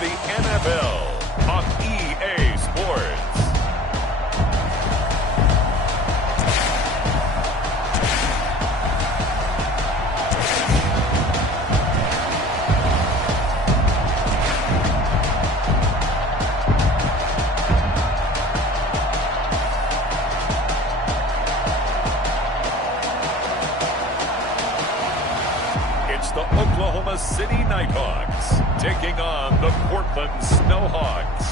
the NFL on EA Sports. The Oklahoma City Nighthawks taking on the Portland Snowhawks.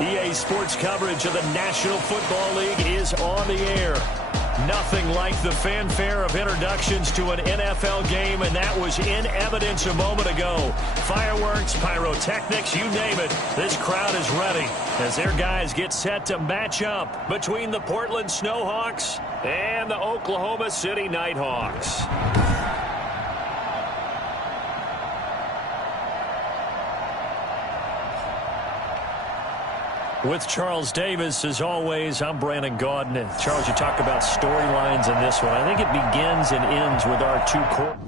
EA Sports coverage of the National Football League is on the air. Nothing like the fanfare of introductions to an NFL game, and that was in evidence a moment ago. Fireworks, pyrotechnics, you name it. This crowd is ready as their guys get set to match up between the Portland Snowhawks and the Oklahoma City Nighthawks. With Charles Davis, as always, I'm Brandon Gaudin. And Charles, you talk about storylines in this one. I think it begins and ends with our two quarters.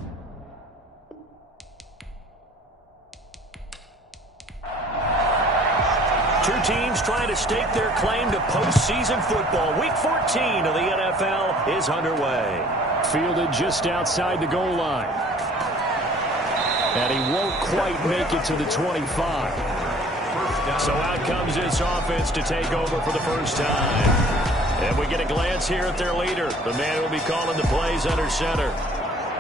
Two teams trying to stake their claim to postseason football. Week 14 of the NFL is underway. Fielded just outside the goal line. And he won't quite make it to the 25. So out comes this offense to take over for the first time. And we get a glance here at their leader, the man who will be calling the plays under center.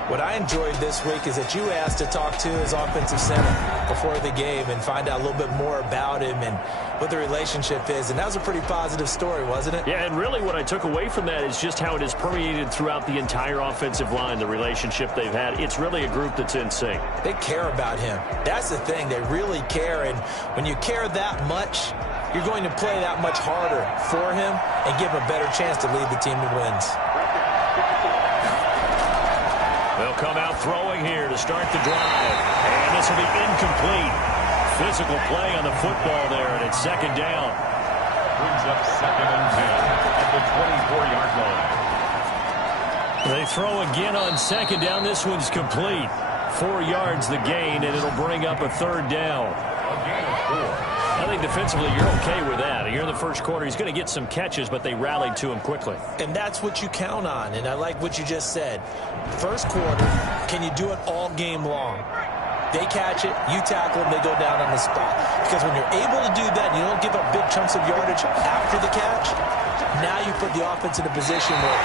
What I enjoyed this week is that you asked to talk to his offensive center before the game and find out a little bit more about him and what the relationship is. And that was a pretty positive story, wasn't it? Yeah, and really what I took away from that is just how it has permeated throughout the entire offensive line, the relationship they've had. It's really a group that's in sync. They care about him. That's the thing. They really care. And when you care that much, you're going to play that much harder for him and give him a better chance to lead the team to wins. They'll come out throwing here to start the drive. And this will be incomplete. Physical play on the football there, and it's second down. Brings up 2nd and 10 at the 24-yard line. They throw again on second down. This one's complete. 4 yards the gain, and it'll bring up a third down. A gain of 4. I think defensively you're okay with that. Here in the first quarter, he's going to get some catches, but they rallied to him quickly. And that's what you count on, and I like what you just said. First quarter, can you do it all game long? They catch it, you tackle them, they go down on the spot. Because when you're able to do that, you don't give up big chunks of yardage after the catch, now you put the offense in a position where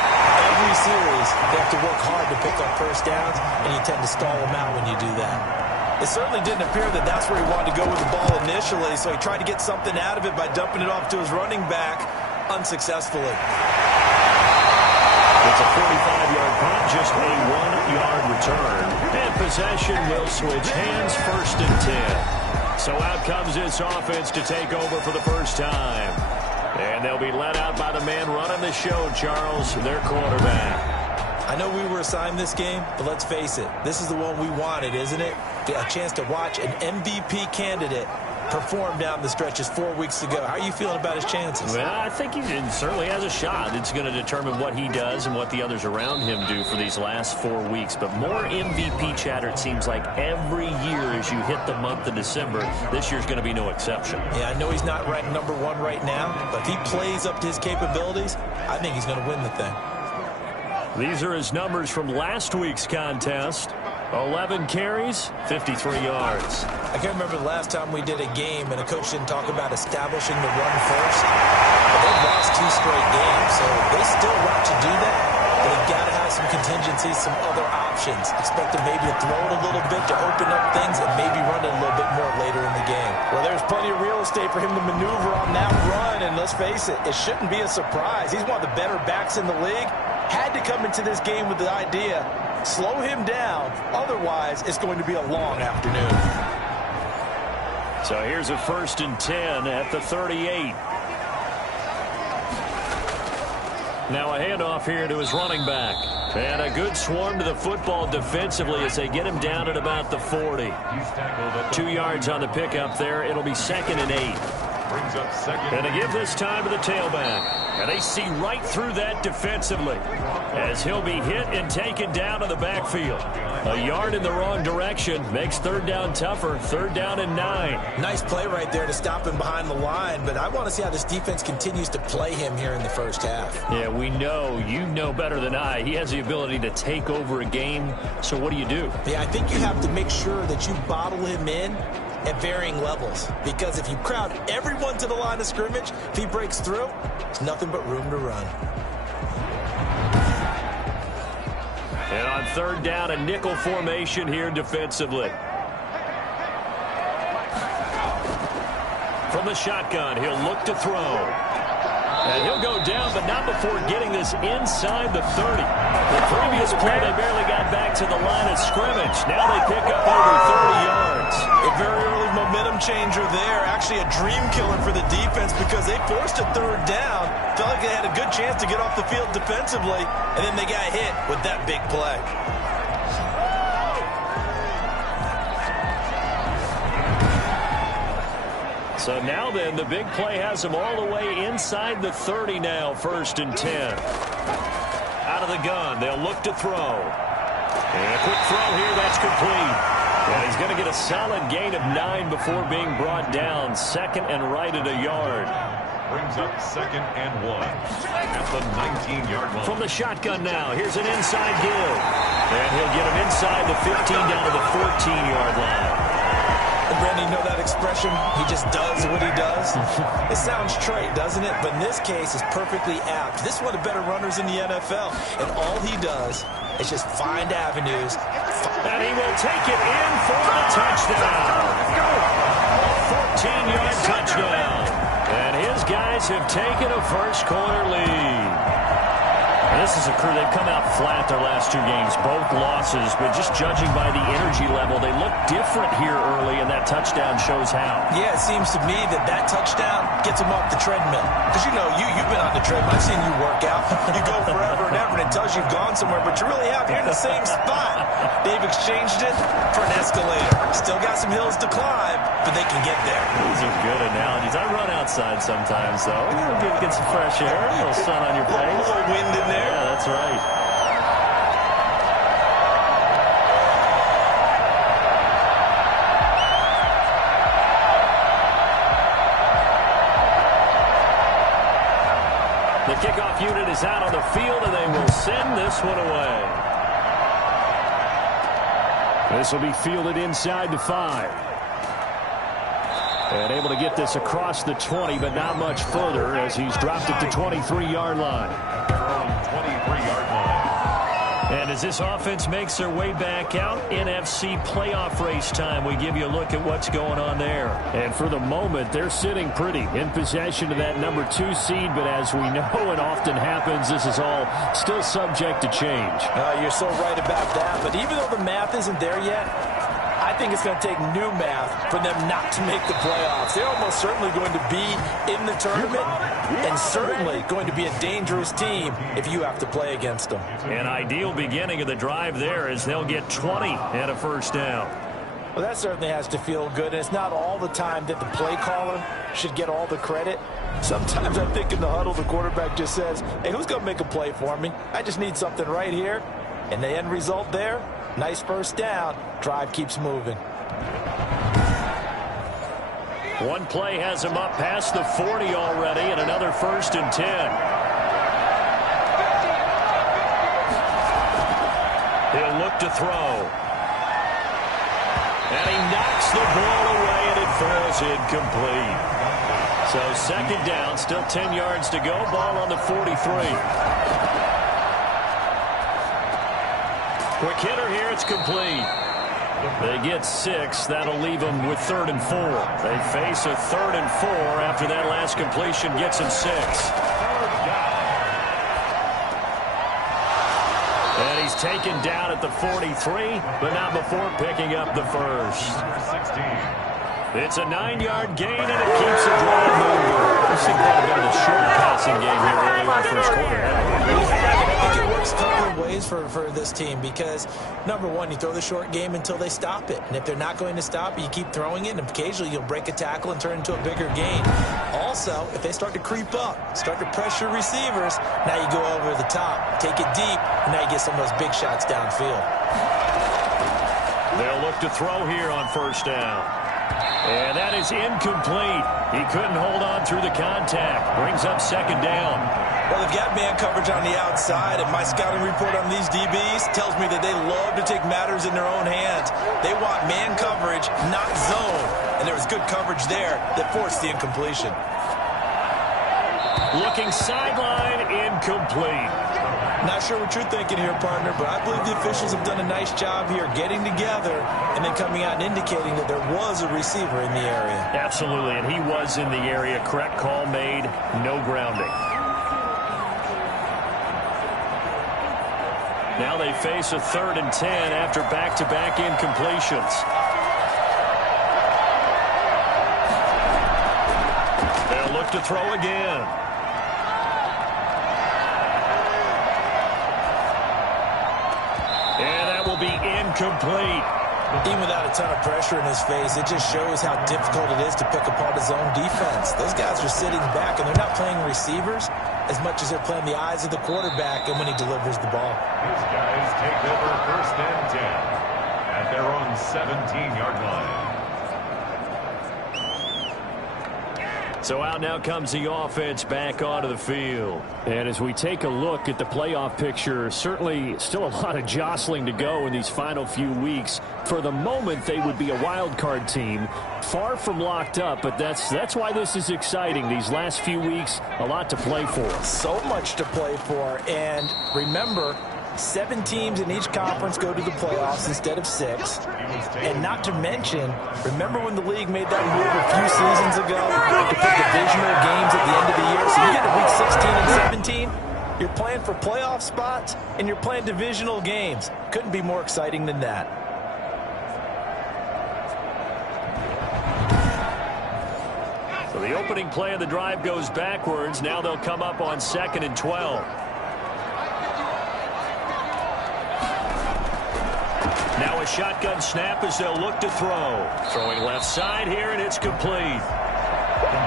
every series they have to work hard to pick up first downs, and you tend to stall them out when you do that. It certainly didn't appear that that's where he wanted to go with the ball initially, so he tried to get something out of it by dumping it off to his running back unsuccessfully. It's a 45-yard punt, just a 1-yard return. And possession will switch hands, 1st and 10. So out comes this offense to take over for the first time. And they'll be let out by the man running the show, Charles, their quarterback. I know we were assigned this game, but let's face it, this is the one we wanted, isn't it? A chance to watch an MVP candidate perform down the stretch just 4 weeks ago. How are you feeling about his chances? Well, I think he certainly has a shot. It's going to determine what he does and what the others around him do for these last 4 weeks. But more MVP chatter, it seems like, every year as you hit the month of December. This year's going to be no exception. Yeah, I know he's not ranked number 1 right now, but if he plays up to his capabilities, I think he's going to win the thing. These are his numbers from last week's contest. 11 carries, 53 yards. I can't remember the last time we did a game and a coach didn't talk about establishing the run first. But they've lost 2 straight games, so they still want to do that. But they've got to have some contingencies, some other options. Expect them maybe to throw it a little bit to open up things and maybe run it a little bit more later in the game. Well, there's plenty of real estate for him to maneuver on that run, and let's face it, it shouldn't be a surprise. He's one of the better backs in the league. Had to come into this game with the idea, slow him down, otherwise it's going to be a long afternoon. So here's a 1st and 10 at the 38. Now a handoff here to his running back. And a good swarm to the football defensively as they get him down at about the 40. 2 yards on the pickup there. It'll be 2nd and 8. Brings up second. And to give this time to the tailback. And they see right through that defensively as he'll be hit and taken down in the backfield. A yard in the wrong direction makes third down tougher. Third down and 9. Nice play right there to stop him behind the line, but I want to see how this defense continues to play him here in the first half. Yeah, we know, you know better than I. He has the ability to take over a game, so what do you do? Yeah, I think you have to make sure that you bottle him in at varying levels, because if you crowd everyone to the line of scrimmage, if he breaks through, there's nothing but room to run. And on third down, a nickel formation here defensively. From the shotgun, he'll look to throw. And he'll go down, but not before getting this inside the 30. The previous play, they barely got back to the line of scrimmage. Now they pick up over 30 yards. A very early momentum changer there. Actually a dream killer for the defense because they forced a third down. Felt like they had a good chance to get off the field defensively, and then they got hit with that big play. So now then, the big play has them all the way inside the 30 now, 1st and 10. Out of the gun, they'll look to throw. And a quick throw here, that's complete. And he's going to get a solid gain of 9 before being brought down. Second and right at a yard. Brings up second and 1 at the 19-yard line. From the shotgun now, here's an inside give. And he'll get him inside the 15 down to the 14-yard line. Brandon, you know that expression? He just does what he does. It sounds trite, doesn't it? But in this case, it's perfectly apt. This is one of the better runners in the NFL. And all he does is just find avenues. And he will take it in for the touchdown. 14-yard touchdown. And his guys have taken a first quarter lead. And this is a crew, they've come out flat their last 2 games, both losses, but just judging by the energy level, they look different here early, and that touchdown shows how. Yeah, it seems to me that touchdown gets them off the treadmill. Because, you know, you've been on the treadmill. I've seen you work out. You go forever and ever, and it tells you you've gone somewhere, but you really have. You're in the same spot. They've exchanged it for an escalator. Still got some hills to climb, but they can get there. These are good analogies. I run outside sometimes, though. Get some fresh air, a little sun on your face. A little wind in there. Yeah, that's right. The kickoff unit is out on the field, and they will send this one away. This will be fielded inside the 5. And able to get this across the 20, but not much further as he's dropped it to 23-yard line. 23-yard line. And as this offense makes their way back out, NFC playoff race time, we give you a look at what's going on there. And for the moment, they're sitting pretty in possession of that number 2 seed, but as we know and often happens, this is all still subject to change. You're so right about that, but even though the math isn't there yet, I think it's going to take new math for them not to make the playoffs. They're almost certainly going to be in the tournament and certainly going to be a dangerous team if you have to play against them. An ideal beginning of the drive there as they'll get 20 and a first down. Well, that certainly has to feel good, and it's not all the time that the play caller should get all the credit. Sometimes I think in the huddle the quarterback just says, hey, who's going to make a play for me? I just need something right here. And the end result there, nice first down. Drive keeps moving. One play has him up past the 40 already, and another 1st and 10. He'll look to throw. And he knocks the ball away, and it falls incomplete. So 2nd down, still 10 yards to go. Ball on the 43. Quick hitter here, it's complete. They get 6. That'll leave them with 3rd and 4. They face a 3rd and 4 after that last completion gets them 6. And he's taken down at the 43, but not before picking up the first. It's a 9-yard gain, and it keeps the drive moving. We've seen quite a bit of the short passing game here early in the first quarter. I think it works works a couple of ways for this team because, number one, you throw the short game until they stop it. And if they're not going to stop it, you keep throwing it, and occasionally you'll break a tackle and turn it into a bigger gain. Also, if they start to creep up, start to pressure receivers, now you go over the top, take it deep, and now you get some of those big shots downfield. They'll look to throw here on first down. And that is incomplete. He couldn't hold on through the contact. Brings up second down. Well, they've got man coverage on the outside, and my scouting report on these DBs tells me that they love to take matters in their own hands. They want man coverage, not zone. And there was good coverage there that forced the incompletion. Looking sideline, incomplete. Not sure what you're thinking here, partner, but I believe the officials have done a nice job here getting together and then coming out and indicating that there was a receiver in the area. Absolutely, and he was in the area. Correct call made, no grounding. Now they face a 3rd and 10 after back-to-back incompletions. They'll look to throw again. And that will be incomplete. Even without a ton of pressure in his face, it just shows how difficult it is to pick apart his own defense. Those guys are sitting back, and they're not playing receivers as much as they're playing the eyes of the quarterback and when he delivers the ball. These guys take over 1st and 10 at their own 17-yard line. So out now comes the offense back onto the field. And as we take a look at the playoff picture, certainly still a lot of jostling to go in these final few weeks. For the moment, they would be a wild card team, far from locked up, but that's why this is exciting. These last few weeks, a lot to play for. So much to play for, and remember, 7 teams in each conference go to the playoffs instead of 6. And not to mention, remember when the league made that move a few seasons ago to put divisional games at the end of the year? So you get to week 16 and 17, you're playing for playoff spots, and you're playing divisional games. Couldn't be more exciting than that. So the opening play of the drive goes backwards. Now they'll come up on 2nd and 12. Now a shotgun snap as they'll look to throw. Throwing left side here, and it's complete.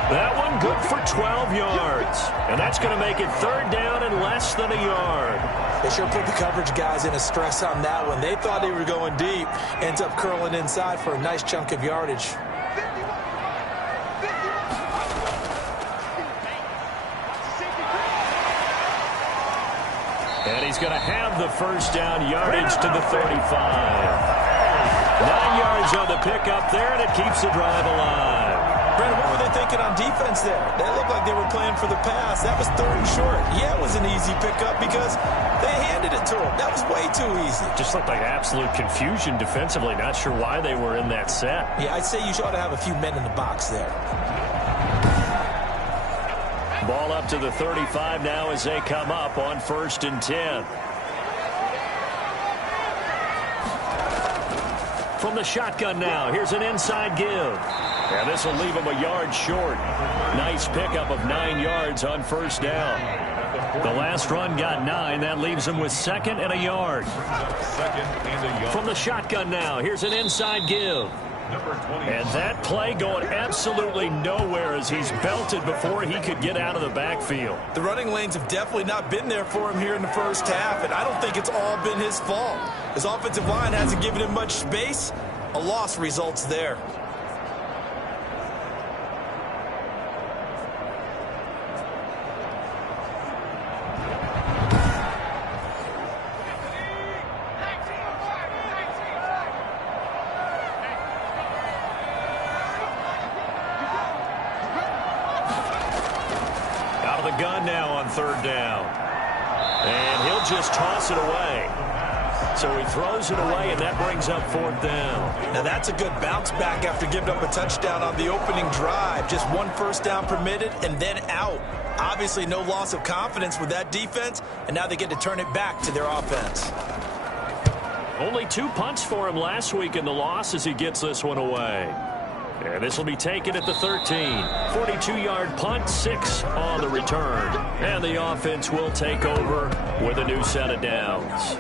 That one good for 12 yards. And that's going to make it 3rd down and less than a yard. They sure put the coverage guys in a stress on that one. They thought they were going deep. Ends up curling inside for a nice chunk of yardage. And he's going to have the 1st down, yardage to the 35. 9 yards on the pickup there, and it keeps the drive alive. Brandon, what were they thinking on defense there? They looked like they were playing for the pass. That was 3rd and short. Yeah, it was an easy pickup because they handed it to him. That was way too easy. Just looked like absolute confusion defensively. Not sure why they were in that set. Yeah, I'd say you ought to have a few men in the box there. Ball up to the 35 now as they come up on 1st and 10. From the shotgun now, here's an inside give. And this will leave him a yard short. Nice pickup of 9 yards on 1st down. The last run got 9. That leaves him with 2nd and a yard. From the shotgun now, here's an inside give. And that play going absolutely nowhere as he's belted before he could get out of the backfield. The running lanes have definitely not been there for him here in the first half, and I don't think it's all been his fault. His offensive line hasn't given him much space. A loss results there. Gun now on 3rd down. And he'll just toss it away. So he throws it away, and that brings up 4th down. Now that's a good bounce back after giving up a touchdown on the opening drive. Just 1 first down permitted and then out. Obviously no loss of confidence with that defense, and now they get to turn it back to their offense. Only 2 punts for him last week in the loss as he gets this one away. And this will be taken at the 13. 42-yard punt, 6 on the return. And the offense will take over with a new set of downs.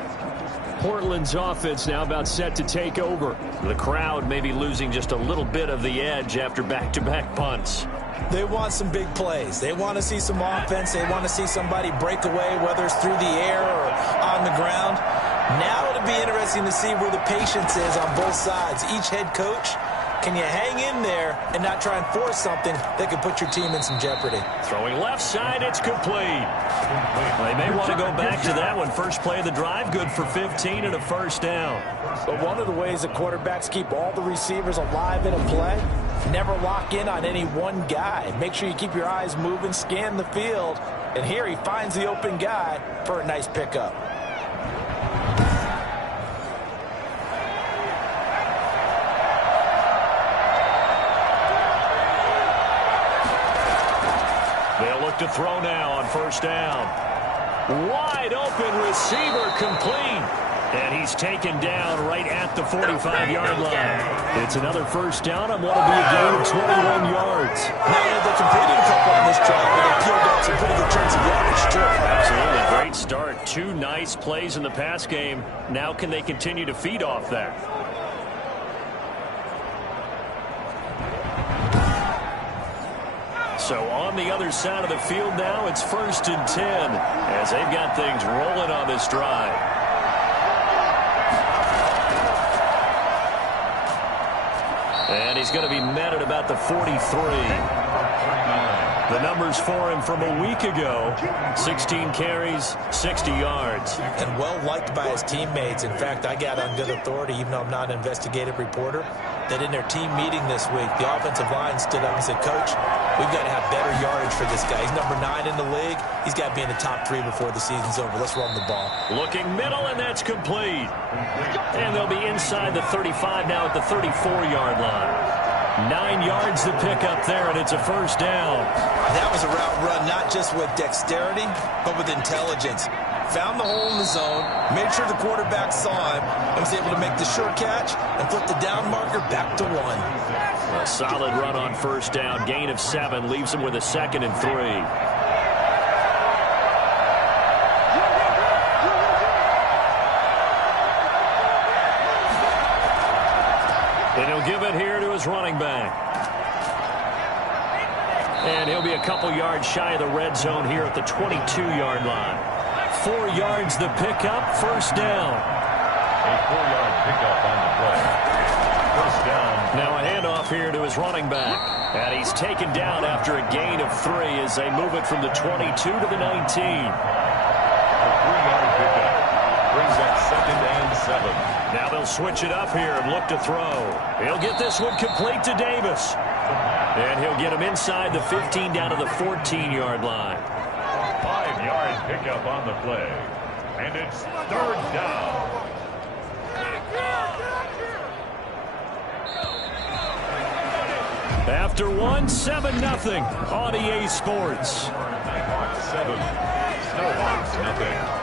Portland's offense now about set to take over. The crowd may be losing just a little bit of the edge after back-to-back punts. They want some big plays. They want to see some offense. They want to see somebody break away, whether it's through the air or on the ground. Now it'll be interesting to see where the patience is on both sides. Each head coach, can you hang in there and not try and force something that could put your team in some jeopardy? Throwing left side, it's complete. They may want to go back to that one. First play of the drive, good for 15 and a first down. But one of the ways that quarterbacks keep all the receivers alive in a play, never lock in on any one guy. Make sure you keep your eyes moving, scan the field, and here he finds the open guy for a nice pickup. They'll look to throw now on first down. Wide open receiver complete. And he's taken down right at the 45-yard line. It's another first down on what will be a gain of 21 yards. Now they completed a couple on this drive, but they peeled up some pretty good chunks of yardage, too. Absolutely. Great start. 2 nice plays in the pass game. Now can they continue to feed off that? So on the other side of the field now, it's 1st and 10 as they've got things rolling on this drive. And he's going to be met at about the 43. The numbers for him from a week ago, 16 carries, 60 yards. And well-liked by his teammates. In fact, I got on good authority, even though I'm not an investigative reporter, that in their team meeting this week, the offensive line stood up and said, Coach, we've got to have better yardage for this guy. He's number 9 in the league. He's got to be in the top 3 before the season's over. Let's run the ball. Looking middle, and that's complete. And they'll be inside the 35 now at the 34-yard line. 9 yards to pick up there, and it's a first down. That was a route run, not just with dexterity, but with intelligence. Found the hole in the zone, made sure the quarterback saw him, and was able to make the sure catch and flip the down marker back to 1. A solid run on first down. Gain of 7 leaves him with a 2nd and 3. And he'll give it here to his running back. And he'll be a couple yards shy of the red zone here at the 22-yard line. 4 yards the pickup, first down. A 4-yard pickup on the play. First down. Now a handoff here to his running back. And he's taken down after a gain of 3 as they move it from the 22 to the 19. A 3-yard pickup brings up 2nd and 7. Now they'll switch it up here and look to throw. He'll get this one complete to Davis. And he'll get him inside the 15 down to the 14-yard line. 5-yard pickup on the play. And it's 3rd down. After 1, 7-0 on EA Sports. Nighthawks 7, Snowhawks nothing.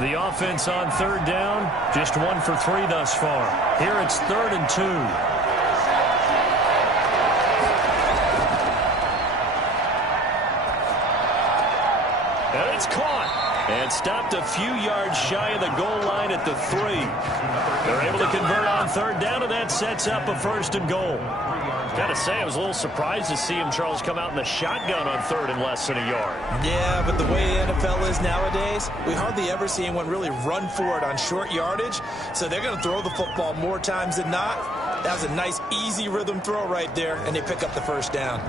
The offense on 3rd down, just 1 for 3 thus far. Here it's 3rd and 2. And it's caught. And stopped a few yards shy of the goal line at the 3. They're able to convert on 3rd down, and that sets up a 1st and goal. Gotta say, I was a little surprised to see him, Charles, come out in the shotgun on 3rd and less than a yard. Yeah, but the way the NFL is nowadays, we hardly ever see anyone really run for it on short yardage. So they're going to throw the football more times than not. That was a nice, easy rhythm throw right there, and they pick up the first down.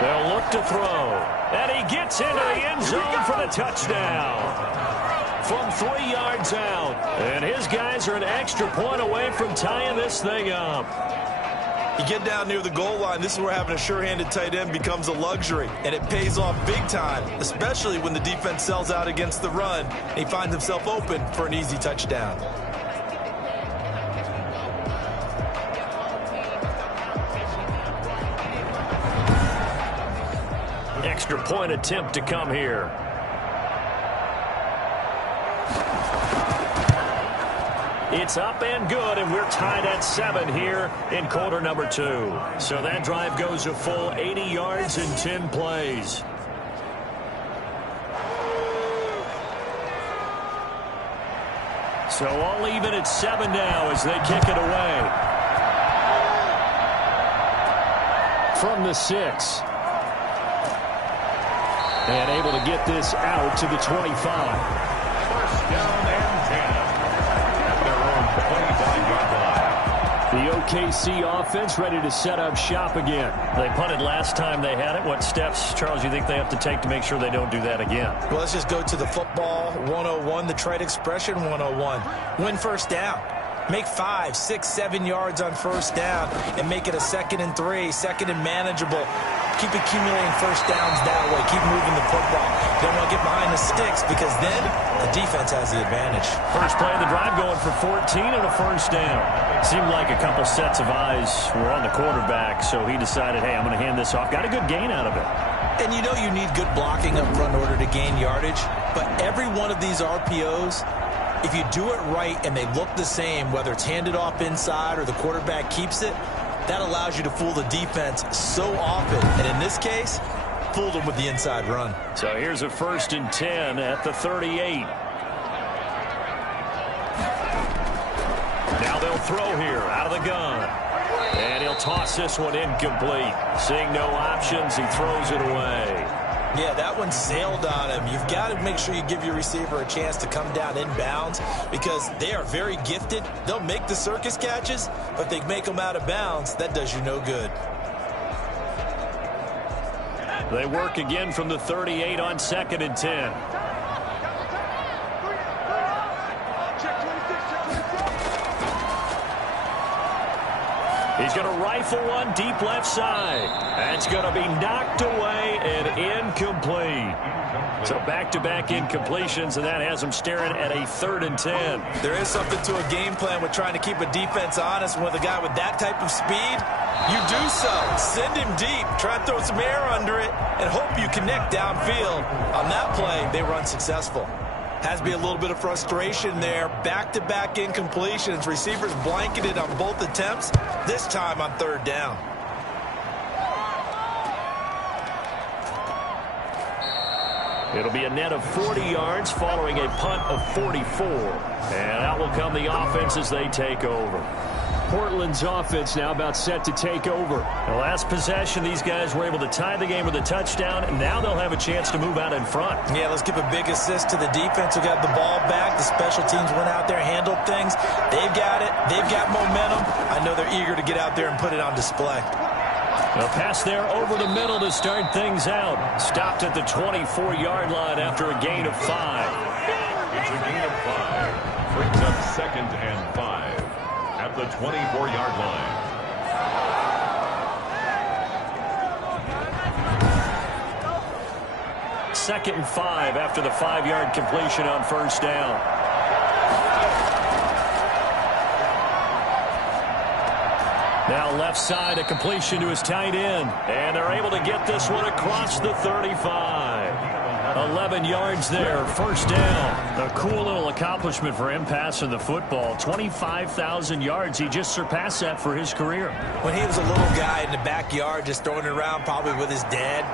They'll look to throw. And he gets into the end zone for the touchdown. From 3 yards out. And his guys are an extra point away from tying this thing up. You get down near the goal line, this is where having a sure-handed tight end becomes a luxury. And it pays off big time, especially when the defense sells out against the run. And he finds himself open for an easy touchdown. extra point attempt to come here. It's up and good, and we're tied at 7 here in quarter number 2. So that drive goes a full 80 yards in 10 plays. So all even at 7 now as they kick it away. From the 6. And able to get this out to the 25. First down and 10. At their own 25-yard line. The OKC offense ready to set up shop again. They punted last time they had it. What steps, Charles, you think they have to take to make sure they don't do that again? Well, let's just go to the football 101, the trade expression 101. Win first down. Make 5, 6, 7 yards on first down and make it a 2nd and 3, 2nd and manageable. Keep accumulating first downs that way. Keep moving the football. Don't want to get behind the sticks because then the defense has the advantage. First play of the drive going for 14 and a first down. Seemed like a couple sets of eyes were on the quarterback, so he decided, hey, I'm going to hand this off. Got a good gain out of it. And you know you need good blocking up front in order to gain yardage, but every one of these RPOs, if you do it right and they look the same, whether it's handed off inside or the quarterback keeps it, that allows you to fool the defense so often. And in this case, fooled them with the inside run. So here's a 1st and 10 at the 38. Now they'll throw here out of the gun. And he'll toss this one incomplete. Seeing no options, he throws it away. Yeah, that one sailed on him. You've got to make sure you give your receiver a chance to come down inbounds because they are very gifted. They'll make the circus catches, but they make them out of bounds. That does you no good. They work again from the 38 on 2nd and 10. He's going to rifle one deep left side. That's going to be knocked away and incomplete. So back-to-back incompletions, and that has him staring at a 3rd and 10. There is something to a game plan with trying to keep a defense honest. With a guy with that type of speed, you do so. Send him deep. Try and throw some air under it and hope you connect downfield. On that play, they were unsuccessful. Has to be a little bit of frustration there. Back-to-back incompletions. Receivers blanketed on both attempts, this time on 3rd down. It'll be a net of 40 yards following a punt of 44. And out will come the offense as they take over. Portland's offense now about set to take over. The last possession, these guys were able to tie the game with a touchdown, and now they'll have a chance to move out in front. Yeah, let's give a big assist to the defense who got the ball back. The special teams went out there, handled things. They've got it. They've got momentum. I know they're eager to get out there and put it on display. A pass there over the middle to start things out. Stopped at the 24-yard line after a gain of 5. It's a gain of 5. Brings up 2nd and 5 at the 24-yard line. Second and 5 after the 5-yard completion on first down. Now left side, a completion to his tight end. And they're able to get this one across the 35. 11 yards there, first down. A cool little accomplishment for him passing the football. 25,000 yards. He just surpassed that for his career. When he was a little guy in the backyard just throwing it around probably with his dad,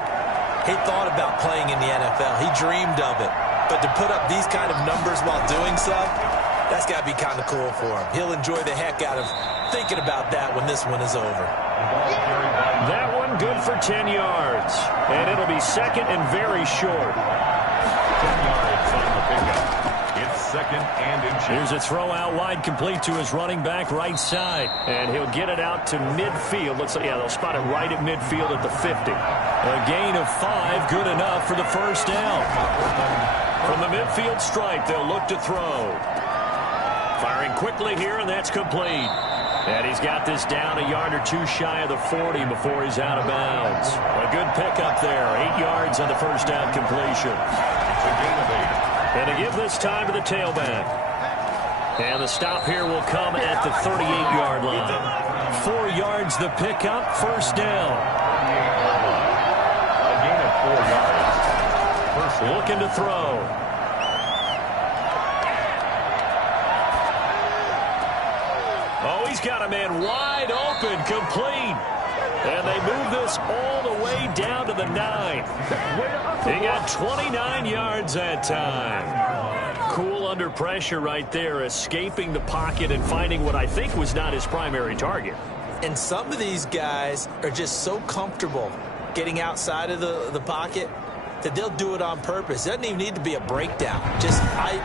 he thought about playing in the NFL. He dreamed of it. But to put up these kind of numbers while doing so, that's got to be kind of cool for him. He'll enjoy the heck out of thinking about that when this one is over. That one good for 10 yards. And it'll be second and very short. 10 yards on the pickup. It's 2nd and inches. Here's a throw out wide, complete to his running back right side. And he'll get it out to midfield. Looks like, yeah, they'll spot it right at midfield at the 50. A gain of 5, good enough for the first down. From the midfield stripe, they'll look to throw. Firing quickly here, and that's complete. And he's got this down a yard or 2 shy of the 40 before he's out of bounds. A good pickup there. 8 yards on the first down completion. It's a gain of 8. And to give this time to the tailback. And the stop here will come at the 38-yard line. 4 yards the pickup, first down. A gain of 4 yards. throw. Oh, he's got a man wide open, complete. And they move this all the way down to the 9. He got 29 yards that time. Cool under pressure right there, escaping the pocket and finding what I think was not his primary target. And some of these guys are just so comfortable getting outside of the pocket that they'll do it on purpose. It doesn't even need to be a breakdown.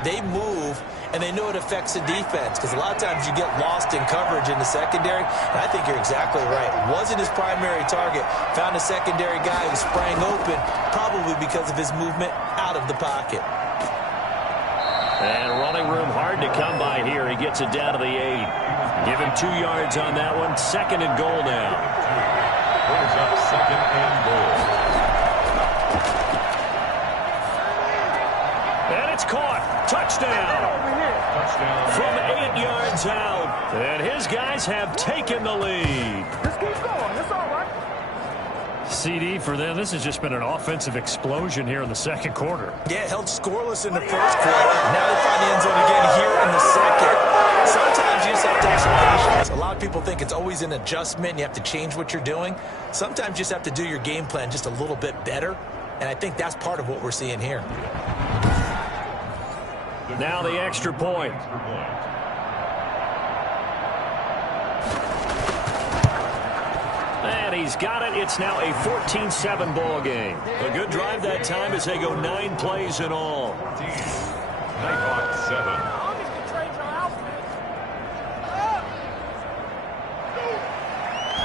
They move, and they know it affects the defense, because a lot of times you get lost in coverage in the secondary, and I think you're exactly right. Wasn't his primary target. Found a secondary guy who sprang open, probably because of his movement out of the pocket. And running room hard to come by here. He gets it down to the 8. Give him 2 yards on that one. 2nd and goal now. Brings up 2nd and goal. And it's caught. Touchdown. Touchdown. From 8 yards out. And his guys have taken the lead. Just keep going. It's all right. CD for them. This has just been an offensive explosion here in the second quarter. Yeah, held scoreless in the first quarter. Now they find the end zone again here in the second. Sometimes you just have to have some patience. A lot of people think it's always an adjustment. You have to change what you're doing. Sometimes you just have to do your game plan just a little bit better. And I think that's part of what we're seeing here. Now the extra point. And he's got it. It's now a 14-7 ball game. A good drive that time as they go 9 plays in all. Nighthawks 7.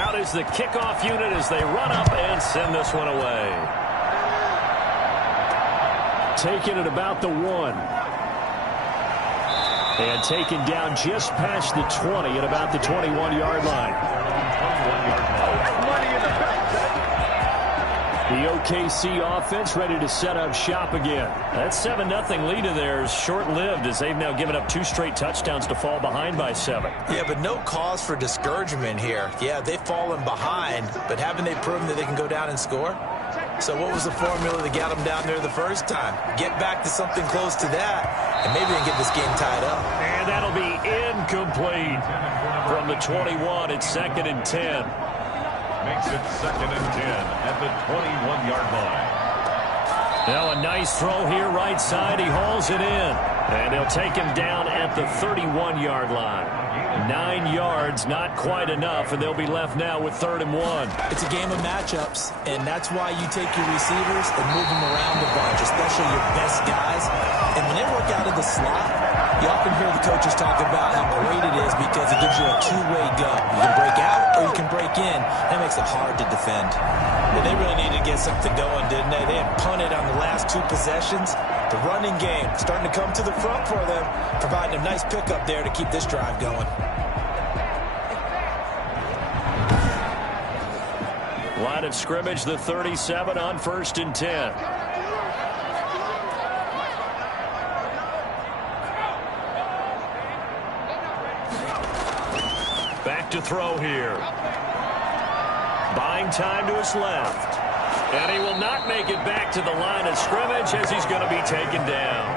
Out is the kickoff unit as they run up and send this one away. Taken at about the 1. And taken down just past the 20 at about the 21-yard line. The OKC offense ready to set up shop again. That 7-0 lead of theirs short-lived as they've now given up 2 straight touchdowns to fall behind by 7. Yeah, but no cause for discouragement here. Yeah, they've fallen behind, but haven't they proven that they can go down and score? So what was the formula that got them down there the first time? Get back to something close to that, and maybe they can get this game tied up. And that'll be incomplete. From the 21, it's 2nd and 10. Makes it 2nd and 10 at the 21-yard line. Now a nice throw here right side. He hauls it in. And they'll take him down at the 31-yard line. 9 yards, not quite enough, and they'll be left now with 3rd and 1. It's a game of matchups, and that's why you take your receivers and move them around a bunch, especially your best guys. And when they work out of the slot, you often hear the coaches talk about how great it is because it gives you a two-way go. You can break out or you can break in. That makes it hard to defend. But they really needed to get something going, didn't they? They had punted on the last 2 possessions. The running game starting to come to the front for them, providing a nice pickup there to keep this drive going. Line of scrimmage, the 37 on 1st and 10. Back to throw here. Buying time to his left. And he will not make it back to the line of scrimmage as he's going to be taken down.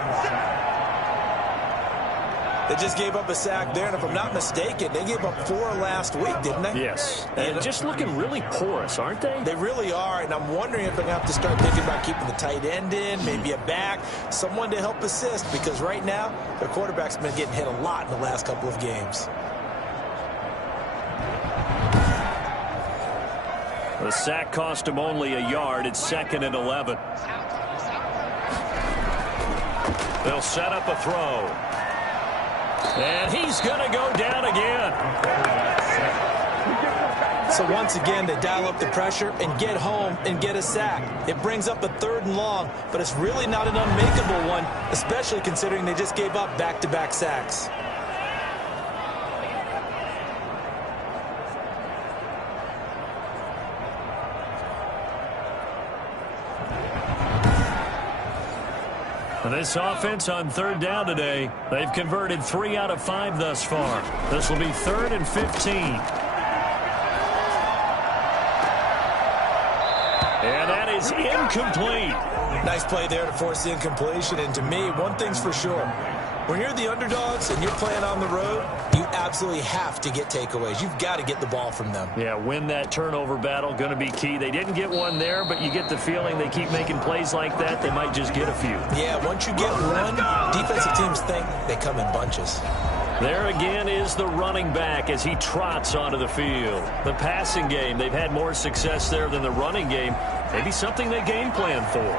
They just gave up a sack there, and if I'm not mistaken, they gave up 4 last week, didn't they? Yes. And just looking really porous, aren't they? They really are, and I'm wondering if they're going to have to start thinking about keeping the tight end in, maybe a back, someone to help assist, because right now, their quarterback's been getting hit a lot in the last couple of games. The sack cost him only a yard. It's 2nd and 11. They'll set up a throw. And he's going to go down again. So once again, they dial up the pressure and get home and get a sack. It brings up a 3rd and long, but it's really not an unmakeable one, especially considering they just gave up back-to-back sacks. This offense on 3rd down today, they've converted 3 out of 5 thus far. This will be 3rd and 15. And that is incomplete. Nice play there to force the incompletion. And to me, one thing's for sure. When you're the underdogs and you're playing on the road, you absolutely have to get takeaways. You've got to get the ball from them. Yeah, win that turnover battle, going to be key. They didn't get one there, but you get the feeling they keep making plays like that, they might just get a few. Yeah, once you get one, defensive teams think they come in bunches. There again is the running back as he trots onto the field. The passing game, they've had more success there than the running game. Maybe something they game plan for.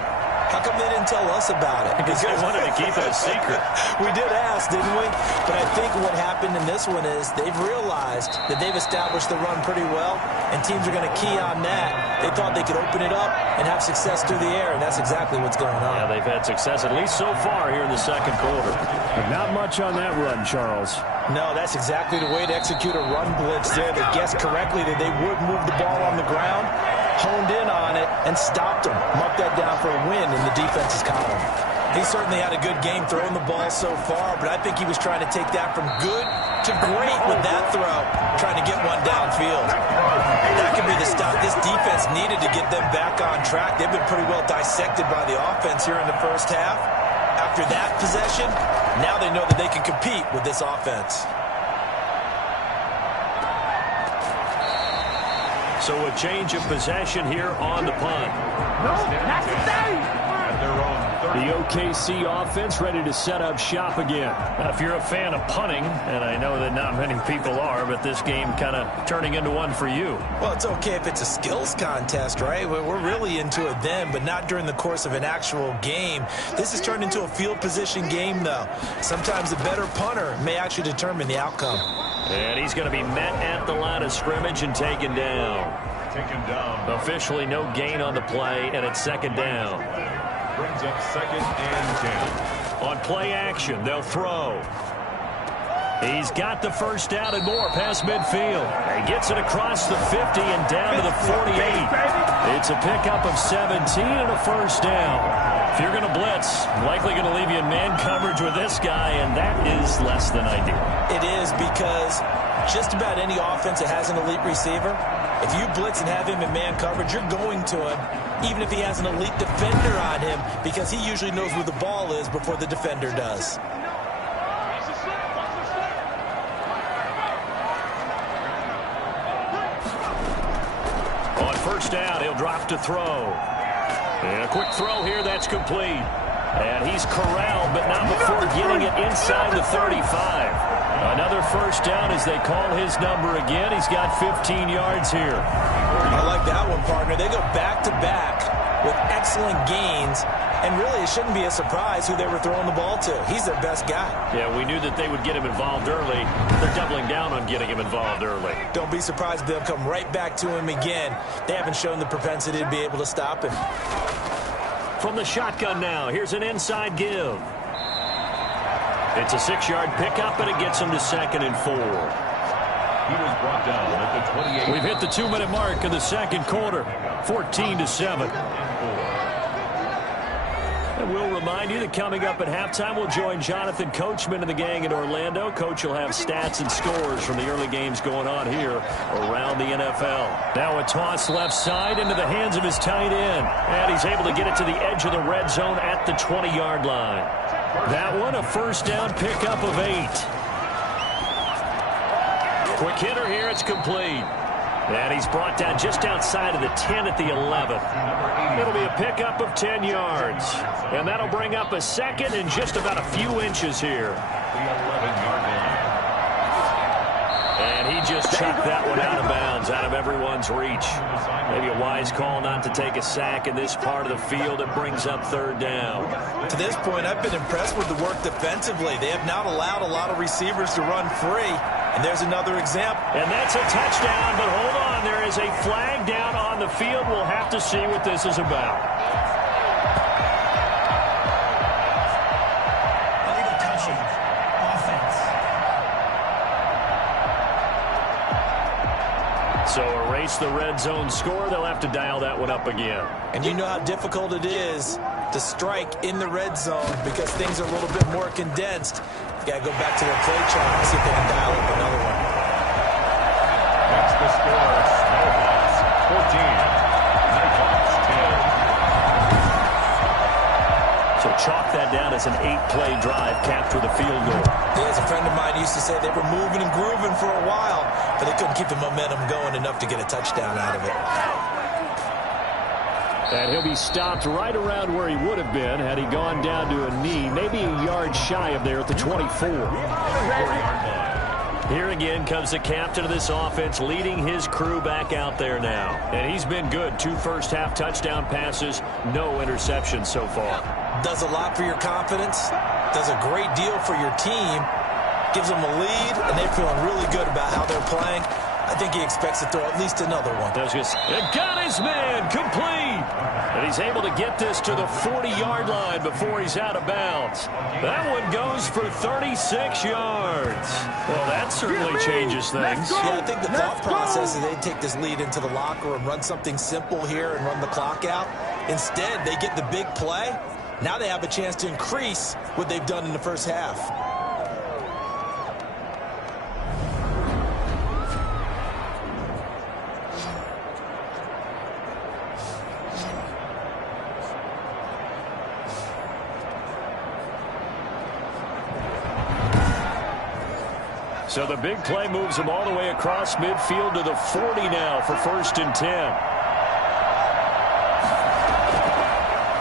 How come they didn't tell us about it? Because they wanted to keep it a secret. We did ask, didn't we? But I think what happened in this one is they've realized that they've established the run pretty well, and teams are going to key on that. They thought they could open it up and have success through the air, and that's exactly what's going on. Yeah, they've had success, at least so far here in the second quarter. But not much on that run, Charles. No, that's exactly the way to execute a run blitz there. They guessed correctly that they would move the ball on the ground, honed in on it, and stopped them. Marked that down for a win in the defense's column. He certainly had a good game throwing the ball so far, but I think he was trying to take that from good to great with that throw, trying to get one downfield. That could be the stop this defense needed to get them back on track. They've been pretty well dissected by the offense here in the first half. After that possession, now they know that they can compete with this offense. So a change of possession here on the punt. No, not today. The OKC offense ready to set up shop again. Now, if you're a fan of punting, and I know that not many people are, but this game kind of turning into one for you. Well, it's okay if it's a skills contest, right? We're really into it then, but not during the course of an actual game. This has turned into a field position game, though. Sometimes the better punter may actually determine the outcome. And he's going to be met at the line of scrimmage and taken down. Officially no gain on the play, and it's second down. Brings up second and 10. On play action, they'll throw. He's got the first down and more past midfield. He gets it across the 50 and down to the 48. It's a pickup of 17 and a first down. If you're going to blitz, likely going to leave you in man coverage with this guy, and that is less than ideal. It is, because just about any offense that has an elite receiver, if you blitz and have him in man coverage, you're going to him, even if he has an elite defender on him, because he usually knows where the ball is before the defender does. On first down, he'll drop to throw. And a quick throw here, that's complete. And he's corralled, but not before getting it inside the 35. Another first down as they call his number again. He's got 15 yards here. I like that one, partner. They go back-to-back with excellent gains, and really it shouldn't be a surprise who they were throwing the ball to. He's their best guy. Yeah, we knew that they would get him involved early. They're doubling down on getting him involved early. Don't be surprised if they'll come right back to him again. They haven't shown the propensity to be able to stop him. From the shotgun now, here's an inside give. It's a 6-yard pickup, and it gets him to second and 4. He was brought down at the 28. We've hit the 2-minute mark of the second quarter, 14-7. And we'll remind you that coming up at halftime, we'll join Jonathan Coachman and the gang in Orlando. Coach will have stats and scores from the early games going on here around the NFL. Now a toss left side into the hands of his tight end. And he's able to get it to the edge of the red zone at the 20-yard line. That one, a first down pickup of 8. Quick hitter here, it's complete. And he's brought down just outside of the 10 at the 11. It'll be a pickup of 10 yards. And that'll bring up a second and just about a few inches here. The 11-yard line. And he just chucked that one out of bounds, out of everyone's reach. Maybe a wise call not to take a sack in this part of the field. It brings up third down. To this point, I've been impressed with the work defensively. They have not allowed a lot of receivers to run free. And there's another example. And that's a touchdown, but hold on. There is a flag down on the field. We'll have to see what this is about. Illegal touching. Offense. So erase the red zone score. They'll have to dial that one up again. And you know how difficult it is to strike in the red zone because things are a little bit more condensed. You got to go back to their play chart and see if they can dial up another one. That's the score. Snowhawks 14. Nighthawks 10. chalk that down as an 8-play drive capped with a field goal. As a friend of mine used to say, they were moving and grooving for a while, but they couldn't keep the momentum going enough to get a touchdown out of it. And he'll be stopped right around where he would have been had he gone down to a knee, maybe a yard shy of there at the 24. Here again comes the captain of this offense, leading his crew back out there now. And he's been good. 2 first-half touchdown passes, no interceptions so far. Does a lot for your confidence, does a great deal for your team, gives them a lead, and they're feeling really good about how they're playing. I think he expects to throw at least another one. It got his man complete. And he's able to get this to the 40-yard line before he's out of bounds. That one goes for 36 yards. Well, that certainly changes things. Yeah, I think the thought process is they take this lead into the locker room, run something simple here and run the clock out. Instead, they get the big play. Now they have a chance to increase what they've done in the first half. So the big play moves him all the way across midfield to the 40 now for 1st and 10.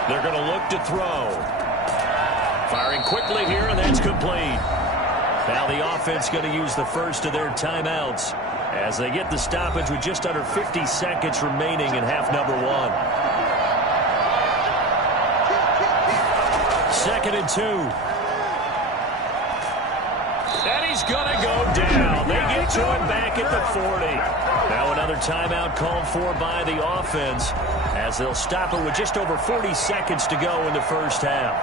They're going to look to throw. Firing quickly here, and that's complete. Now the offense going to use the first of their timeouts as they get the stoppage with just under 50 seconds remaining in half number 1. 2nd and 2. And he's going to go down. They get to him back at the 40. Now another timeout called for by the offense as they'll stop it with just over 40 seconds to go in the first half.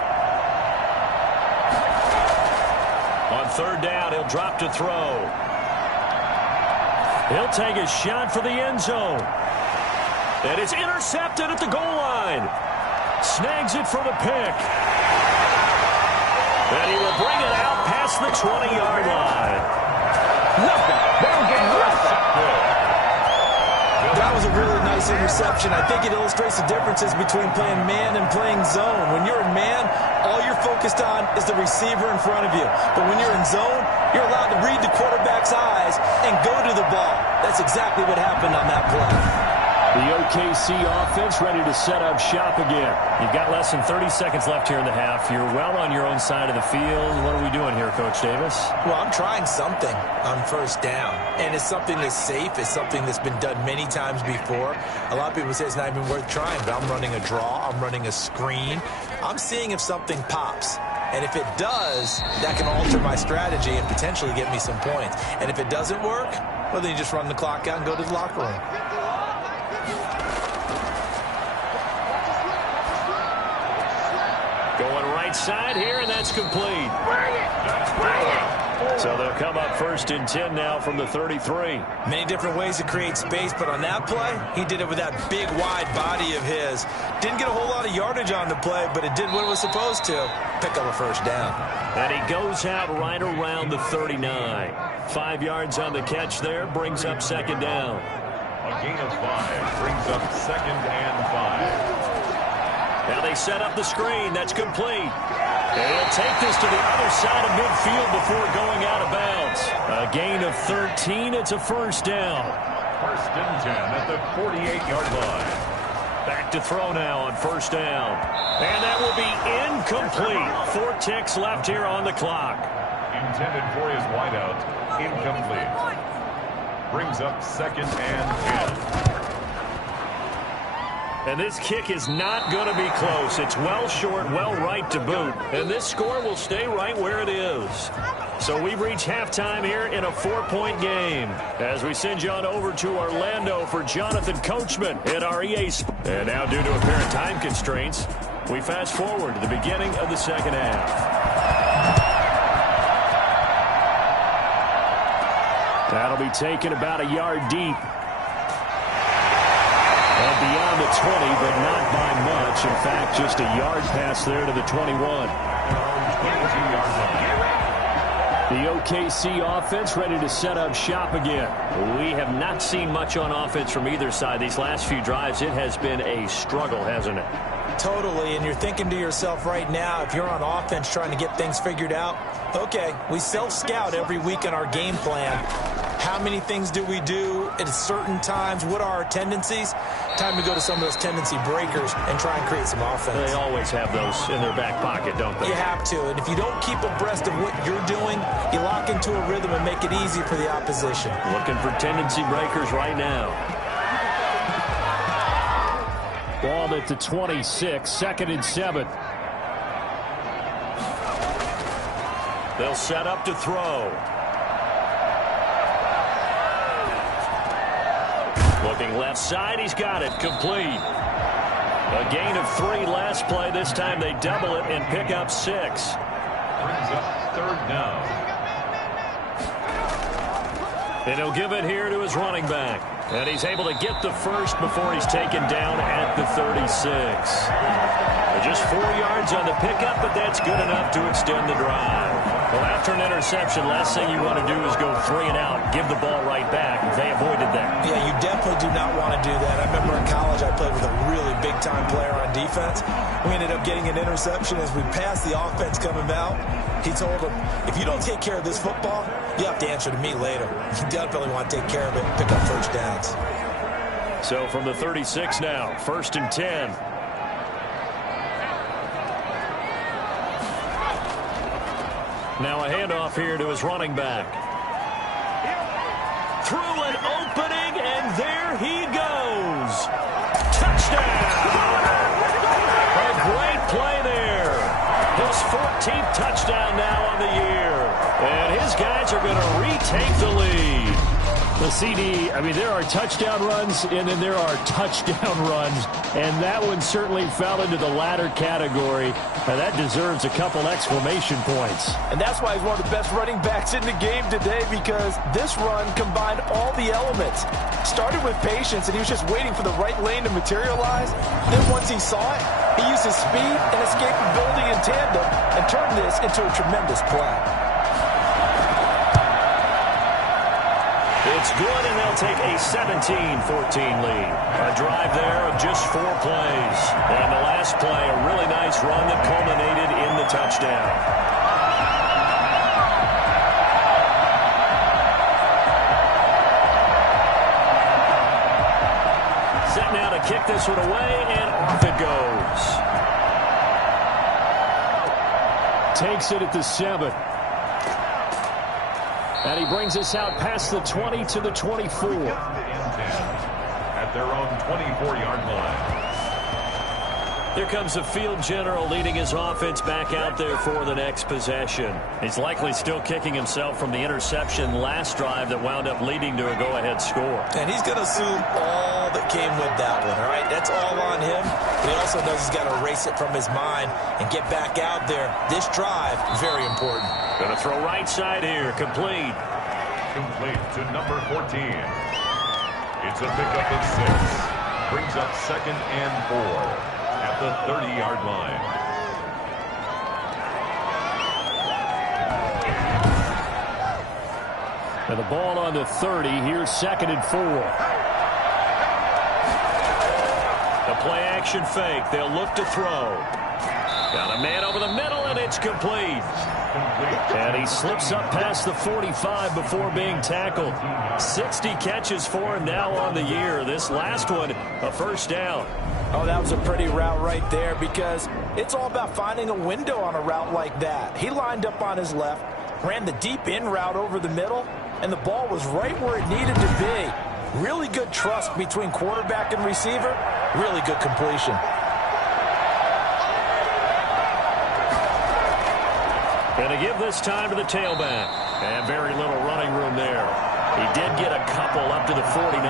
On 3rd down, he'll drop to throw. He'll take a shot for the end zone. And it's intercepted at the goal line. Snags it for the pick. And he will bring it out past the 20-yard line. That was a really nice interception. I think it illustrates the differences between playing man and playing zone. When you're in man, all you're focused on is the receiver in front of you. But when you're in zone, you're allowed to read the quarterback's eyes and go to the ball. That's exactly what happened on that play. The OKC offense ready to set up shop again. You've got less than 30 seconds left here in the half. You're well on your own side of the field. What are we doing here, Coach Davis? Well, I'm trying something on 1st down. And it's something that's safe. It's something that's been done many times before. A lot of people say it's not even worth trying, but I'm running a draw. I'm running a screen. I'm seeing if something pops. And if it does, that can alter my strategy and potentially get me some points. And if it doesn't work, well, then you just run the clock out and go to the locker room. Going right side here, and that's complete. So they'll come up 1st and 10 now from the 33. Many different ways to create space, but on that play, he did it with that big, wide body of his. Didn't get a whole lot of yardage on the play, but it did what it was supposed to. Pick up a 1st down. And he goes out right around the 39. 5 yards on the catch there, brings up 2nd down. A gain of 5 brings up 2nd and 5. Now they set up the screen. That's complete. And he'll take this to the other side of midfield before going out of bounds. A gain of 13. It's a 1st down. 1st and 10 at the 48-yard line. Back to throw now on 1st down. And that will be incomplete. 4 ticks left here on the clock. Intended for his wideout. Incomplete. Brings up 2nd and 10. And this kick is not going to be close. It's well short, well right to boot. And this score will stay right where it is. So we've reached halftime here in a 4-point game. As we send you on over to Orlando for Jonathan Coachman at our EA. And now due to apparent time constraints, we fast forward to the beginning of the 2nd half. That'll be taken about a yard deep. And beyond the 20, but not by much. In fact, just a yard pass there to the 21. 22-yard line. The OKC offense ready to set up shop again. We have not seen much on offense from either side. These last few drives, it has been a struggle, hasn't it? Totally, and you're thinking to yourself right now, if you're on offense trying to get things figured out, okay, we self-scout every week in our game plan. How many things do we do at certain times? What are our tendencies? Time to go to some of those tendency breakers and try and create some offense. They always have those in their back pocket, don't they? You have to, and if you don't keep abreast of what you're doing, you lock into a rhythm and make it easy for the opposition. Looking for tendency breakers right now. Ball at the 26, 2nd and 7. They'll set up to throw. Looking left side, he's got it, complete. A gain of 3 last play. This time they double it and pick up 6. Brings up 3rd down. And he'll give it here to his running back. And he's able to get the first before he's taken down at the 36. Just 4 yards on the pickup, but that's good enough to extend the drive. Well, after an interception, last thing you want to do is go 3 and out, give the ball right back. They avoided that. Yeah, you definitely do not want to do that. I remember in college I played with a really big-time player on defense. We ended up getting an interception as we passed the offense coming out. He told him, if you don't take care of this football, you have to answer to me later. You definitely want to take care of it and pick up first downs. So from the 36 now, 1st and 10. Now a handoff here to his running back. Through an opening, and there he goes. Touchdown! A great play there. His 14th touchdown now on the year. And his guys are going to retake the lead. The CD, I mean, there are touchdown runs, and then there are touchdown runs, and that one certainly fell into the latter category. That deserves a couple exclamation points. And that's why he's one of the best running backs in the game today, because this run combined all the elements. Started with patience, and he was just waiting for the right lane to materialize. Then once he saw it, he used his speed and escapability in tandem and turned this into a tremendous play. It's good, and they'll take a 17-14 lead. A drive there of just 4 plays. And the last play, a really nice run that culminated in the touchdown. Set now to kick this one away, and off it goes. Takes it at the 7. And he brings us out past the 20 to the 24. At their own 24-yard line. Here comes the field general leading his offense back out there for the next possession. He's likely still kicking himself from the interception last drive that wound up leading to a go-ahead score. And he's going to assume all that came with that one, all right? That's all on him. But he also knows he's got to erase it from his mind and get back out there. This drive, very important. Going to throw right side here, complete. Complete to number 14. It's a pickup of 6. Brings up 2nd and 4. At the 30-yard line. And the ball on the 30. Here's 2nd and 4. The play action fake. They'll look to throw. Got a man over the middle, and it's complete. And he slips up past the 45 before being tackled. 60 catches for him now on the year. This last one, a first down. Oh, that was a pretty route right there, because it's all about finding a window on a route like that. He lined up on his left, ran the deep in route over the middle, and the ball was right where it needed to be. Really good trust between quarterback and receiver. Really good completion. Going to give this time to the tailback. And very little running room there. He did get a couple up to the 49.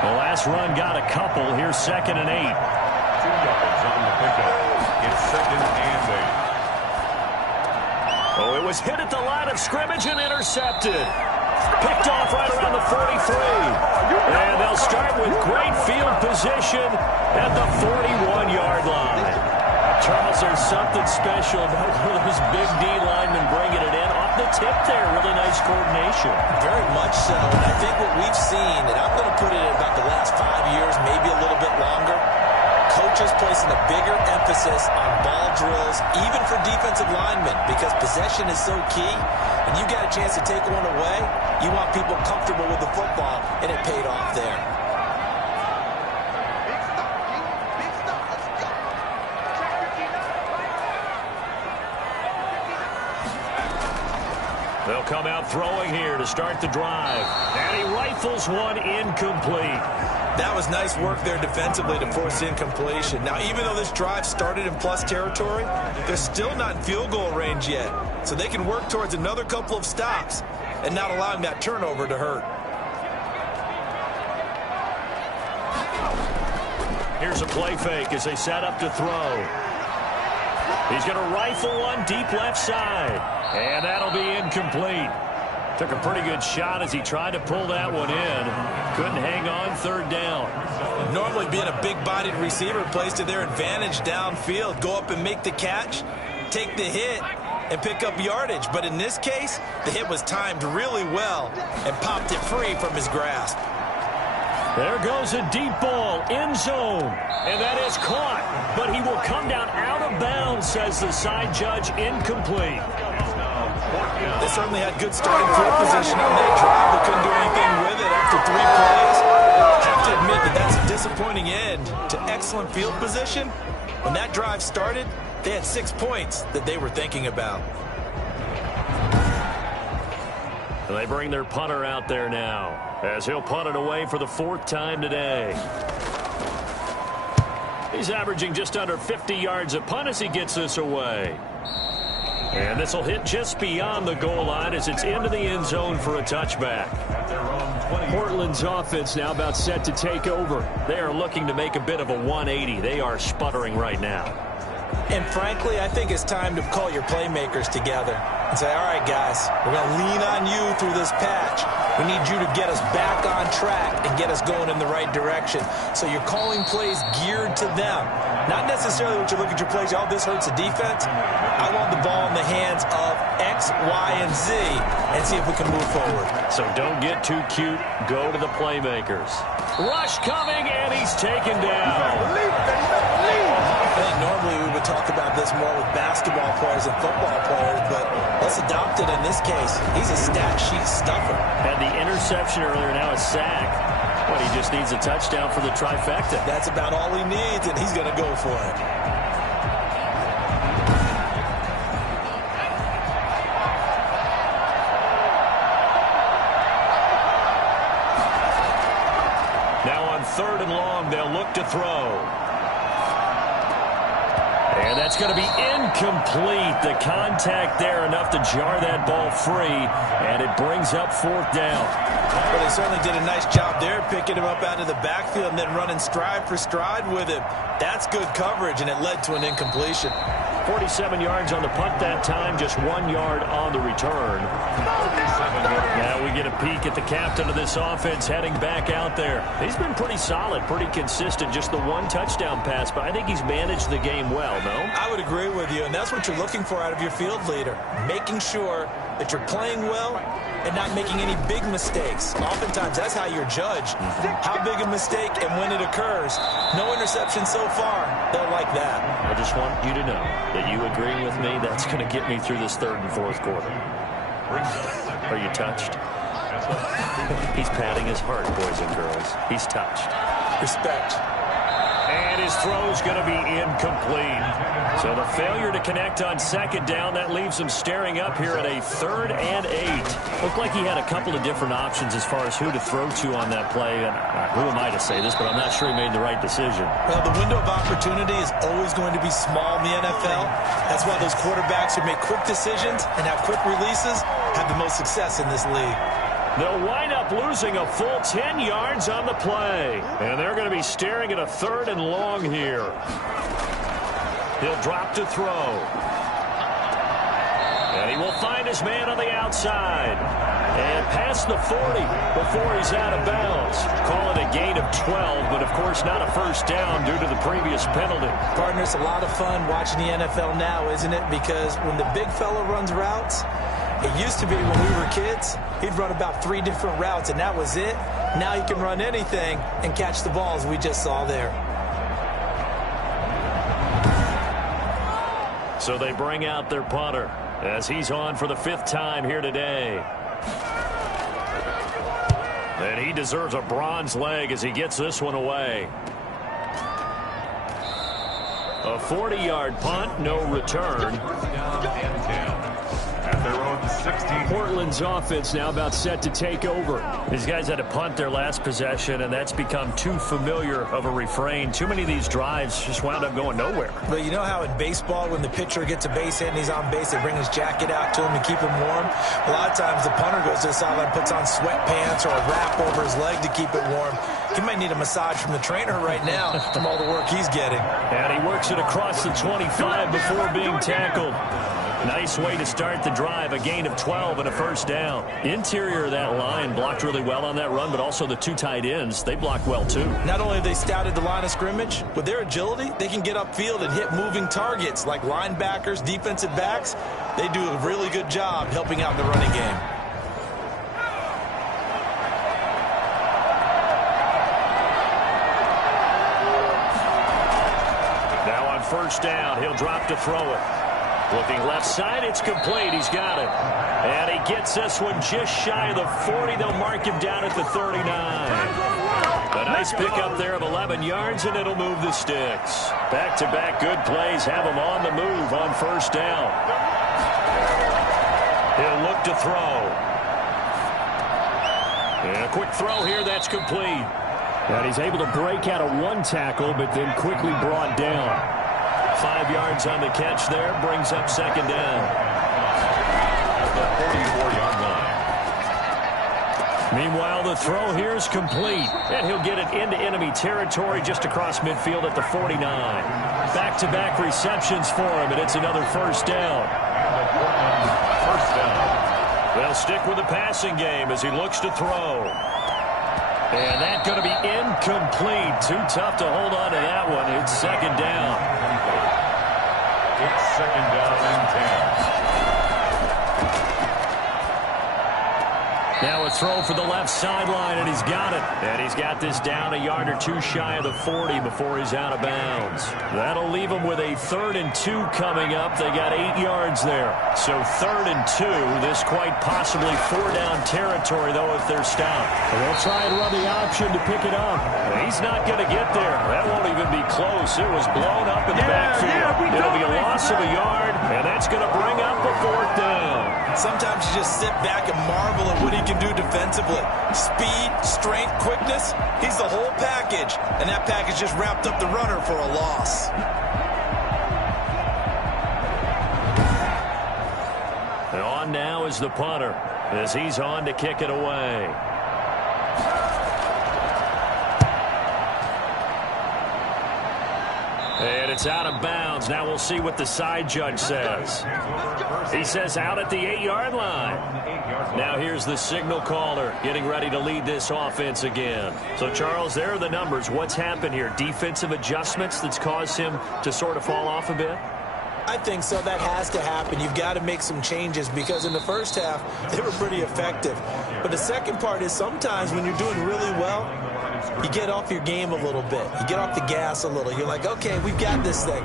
The last run got a couple. Here's 2nd and 8. 2 yards on the pickup. It's 2nd and 8. Oh, it was hit at the line of scrimmage and intercepted. Picked off right around the 43. And they'll start with great field position at the 41-yard line. Charles, there's something special about one of those big D linemen bringing it in. Off the tip there, really nice coordination. Very much so. And I think what we've seen, and I'm going to put it in about the last 5 years, maybe a little bit longer, coaches placing a bigger emphasis on ball drills, even for defensive linemen, because possession is so key. And you got a chance to take one away, you want people comfortable with the football, and it paid off there. They'll come out throwing here to start the drive. And he rifles one incomplete. That was nice work there defensively to force incompletion. Now, even though this drive started in plus territory, they're still not in field goal range yet. So they can work towards another couple of stops and not allowing that turnover to hurt. Here's a play fake as they set up to throw. He's going to rifle one deep left side. And that'll be incomplete. Took a pretty good shot as he tried to pull that one in. Couldn't hang on third down. Normally being a big-bodied receiver plays to their advantage downfield. Go up and make the catch, take the hit, and pick up yardage. But in this case, the hit was timed really well and popped it free from his grasp. There goes a deep ball, end zone. And that is caught. But he will come down out of bounds, says the side judge, incomplete. They certainly had good starting field position on that drive, but couldn't do anything with it after 3 plays. I have to admit that that's a disappointing end to excellent field position. When that drive started, they had 6 points that they were thinking about. And they bring their punter out there now, as he'll punt it away for the 4th time today. He's averaging just under 50 yards a punt as he gets this away. And this will hit just beyond the goal line as it's into the end zone for a touchback. Portland's offense now about set to take over. They are looking to make a bit of a 180. They are sputtering right now. And frankly, I think it's time to call your playmakers together and say, all right, guys, we're going to lean on you through this patch. We need you to get us back on track and get us going in the right direction. So you're calling plays geared to them. Not necessarily what you look at your plays, oh, this hurts the defense. I want the ball in the hands of X, Y, and Z and see if we can move forward. So don't get too cute. Go to the playmakers. Rush coming, and he's taken down. I think normally we would talk about this more with basketball players and football players, but let's adopt it in this case. He's a stat sheet stuffer. Had the interception earlier, now a sack. But he just needs a touchdown for the trifecta. That's about all he needs, and he's going to go for it. Now on 3rd and long, they'll look to throw. And that's going to be incomplete. The contact there enough to jar that ball free, and it brings up 4th down. Well, they certainly did a nice job there, picking him up out of the backfield and then running stride for stride with him. That's good coverage, and it led to an incompletion. 47 yards on the punt that time, just 1 yard on the return. Now we get a peek at the captain of this offense heading back out there. He's been pretty solid, pretty consistent, just the 1 touchdown pass, but I think he's managed the game well, no? I would agree with you, and that's what you're looking for out of your field leader, making sure that you're playing well and not making any big mistakes. Oftentimes, that's how you're judged. How big a mistake and when it occurs. No interception so far. They'll like that. I just want you to know that you agree with me. That's going to get me through this 3rd and 4th quarter. Are you touched? He's patting his heart, boys and girls. He's touched. Respect. And his throw's going to be incomplete. So the failure to connect on 2nd down, that leaves him staring up here at a 3rd and 8. Looked like he had a couple of different options as far as who to throw to on that play. And who am I to say this, but I'm not sure he made the right decision. Well, the window of opportunity is always going to be small in the NFL. That's why those quarterbacks who make quick decisions and have quick releases have the most success in this league. They'll wind up losing a full 10 yards on the play. And they're going to be staring at a 3rd and long here. He'll drop to throw. And he will find his man on the outside. And past the 40 before he's out of bounds. Call it a gain of 12, but of course not a first down due to the previous penalty. Partner, it's a lot of fun watching the NFL now, isn't it? Because when the big fella runs routes, it used to be when we were kids, he'd run about 3 different routes, and that was it. Now he can run anything and catch the balls we just saw there. So they bring out their punter as he's on for the 5th time here today. And he deserves a bronze leg as he gets this one away. A 40-yard punt, no return. At their own 16. Portland's offense now about set to take over. These guys had to punt their last possession, and that's become too familiar of a refrain. Too many of these drives just wound up going nowhere. But you know how in baseball, when the pitcher gets a base hit and he's on base, they bring his jacket out to him to keep him warm? A lot of times the punter goes to the sideline, puts on sweatpants or a wrap over his leg to keep it warm. He might need a massage from the trainer right now from all the work he's getting. And he works it across the 25 before being tackled. Nice way to start the drive, a gain of 12 and a first down. Interior of that line blocked really well on that run, but also the 2 tight ends, they blocked well too. Not only have they scouted the line of scrimmage, with their agility, they can get upfield and hit moving targets like linebackers, defensive backs. They do a really good job helping out in the running game. Now on first down, he'll drop to throw it. Looking left side, it's complete. He's got it. And he gets this one just shy of the 40. They'll mark him down at the 39. A nice pickup there of 11 yards, and it'll move the sticks. Back-to-back good plays have him on the move on first down. He'll look to throw. And a quick throw here, that's complete. And he's able to break out of 1 tackle, but then quickly brought down. 5 yards on the catch there, brings up second down. The 44-yard line. Meanwhile, the throw here is complete, and he'll get it into enemy territory just across midfield at the 49. Back-to-back receptions for him, and it's another first down. First down. They'll stick with the passing game as he looks to throw. And that's going to be incomplete. Too tough to hold on to that one. It's second down. It's second down and 10. Now a throw for the left sideline, and he's got it. And he's got this down a yard or 2 shy of the 40 before he's out of bounds. That'll leave him with a 3rd and 2 coming up. They got 8 yards there. So 3rd and 2. This quite possibly 4-down territory, though, if they're stopped. And they'll try and run the option to pick it up. He's not going to get there. That won't even be close. It was blown up in the backfield. It'll be a loss of a yard, and that's going to bring up a 4th down. Sometimes you just sit back and marvel at what he can do defensively. Speed, strength, quickness, he's the whole package. And that package just wrapped up the runner for a loss. And on now is the punter as he's on to kick it away. And it's out of bounds. Now we'll see what the side judge says. He says out at the 8-yard line. Now here's the signal caller getting ready to lead this offense again. So, Charles, there are the numbers. What's happened here? Defensive adjustments that's caused him to sort of fall off a bit? I think so. That has to happen. You've got to make some changes because in the first half, they were pretty effective. But the second part is sometimes when you're doing really well, you get off your game a little bit. You get off the gas a little. You're like, okay, we've got this thing.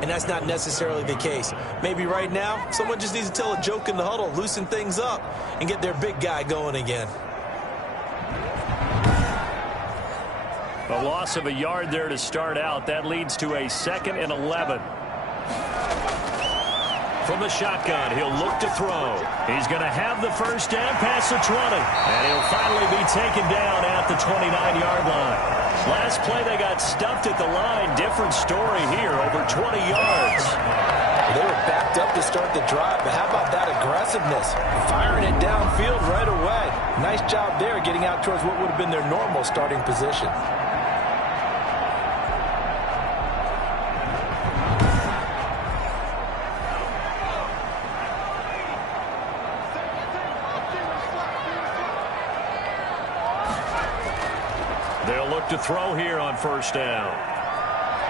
And that's not necessarily the case. Maybe right now, someone just needs to tell a joke in the huddle, loosen things up, and get their big guy going again. A loss of a yard there to start out. That leads to a 2nd and 11. From the shotgun, he'll look to throw. He's going to have the first down past the 20. And he'll finally be taken down at the 29-yard line. Last play, they got stuffed at the line. Different story here, over 20 yards. They were backed up to start the drive, but how about that aggressiveness? Firing it downfield right away. Nice job there getting out towards what would have been their normal starting position. to throw here on first down.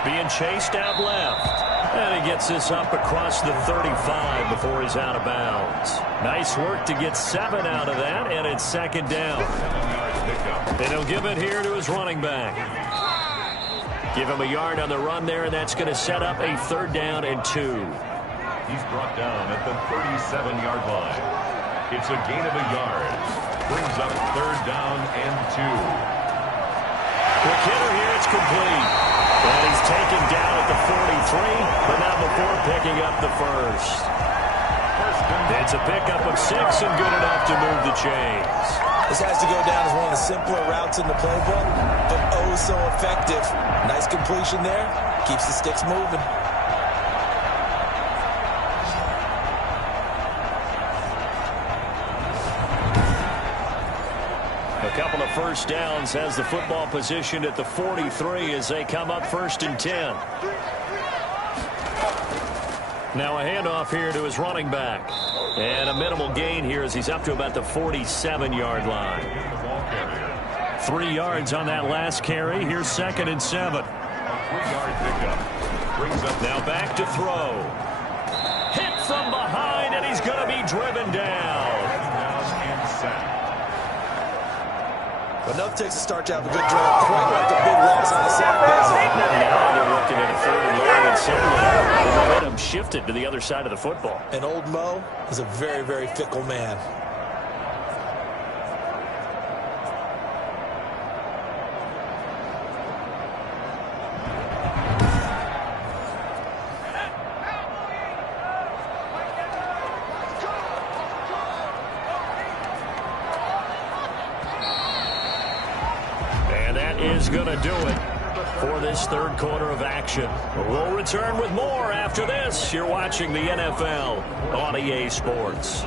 Being chased out left. And he gets this up across the 35 before he's out of bounds. Nice work to get 7 out of that, and it's second down. And he'll give it here to his running back. Give him a yard on the run there, and that's going to set up a 3rd down and 2. He's brought down at the 37-yard line. It's a gain of a yard. Brings up 3rd down and 2. Quick hitter here, it's complete. And he's taken down at the 43, but not before picking up the first. It's a pickup of 6 and good enough to move the chains. This has to go down as one of the simpler routes in the playbook, but oh so effective. Nice completion there. Keeps the sticks moving. A couple of first downs has the football positioned at the 43 as they come up 1st and 10. Now a handoff here to his running back. And a minimal gain here as he's up to about the 47-yard line. 3 yards on that last carry. Here's 2nd and 7. 3-yard pickup. Brings up now back to throw. Hit from behind, and he's going to be driven down. But enough takes to start to have a good drive. Quite like a big loss on the sack. Now they're looking at a 3rd and long and somewhere. The momentum shifted to the other side of the football. And old Mo is a very, very fickle man. Is going to do it for this 3rd quarter of action. We'll return with more after this. You're watching the NFL on EA Sports.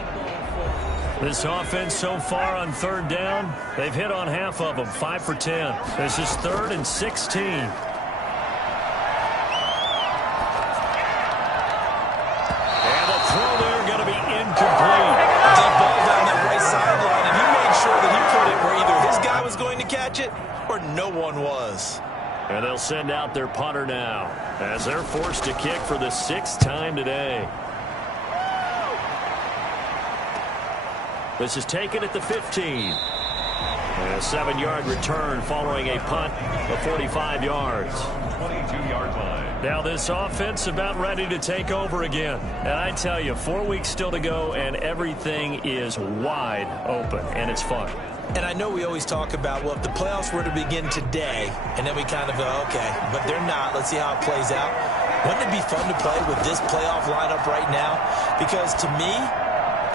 This offense so far on 3rd down, they've hit on half of them, 5 for 10. This is 3rd and 16. And the throw there going to be incomplete. Deep ball down that right sideline, and he made sure that he put it where either his guy was going to catch it or no one was. And they'll send out their punter now as they're forced to kick for the 6th time today. This is taken at the 15. And a 7-yard return following a punt of 45 yards. 22-yard line. Now this offense about ready to take over again. And I tell you, 4 weeks still to go, and everything is wide open, and it's fun. And I know we always talk about, well, if the playoffs were to begin today, and then we kind of go, okay, but they're not. Let's see how it plays out. Wouldn't it be fun to play with this playoff lineup right now? Because to me,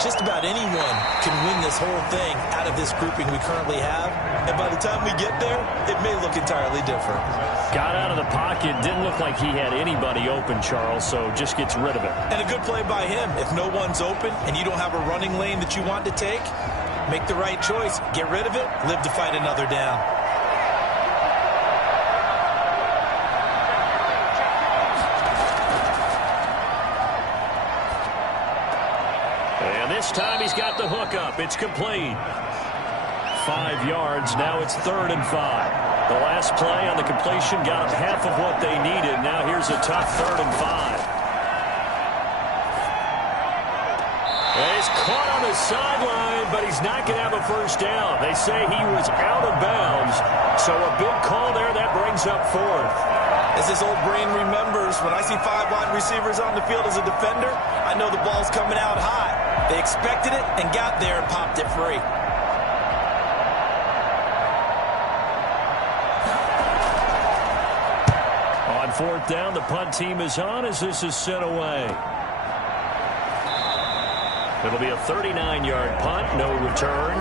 just about anyone can win this whole thing out of this grouping we currently have. And by the time we get there, it may look entirely different. Got out of the pocket. Didn't look like he had anybody open, Charles, so just gets rid of it. And a good play by him. If no one's open and you don't have a running lane that you want to take, make the right choice. Get rid of it. Live to fight another down. And this time he's got the hook up. It's complete. 5 yards. Now it's 3rd and 5. The last play on the completion got them half of what they needed. Now here's a tough 3rd and 5. And he's caught on the sideline, but he's not going to have a first down. They say he was out of bounds. So a big call there. That brings up 4th. As this old brain remembers, when I see 5 wide receivers on the field as a defender, I know the ball's coming out high. They expected it and got there and popped it free. On 4th down, the punt team is on as this is sent away. It'll be a 39-yard punt, no return.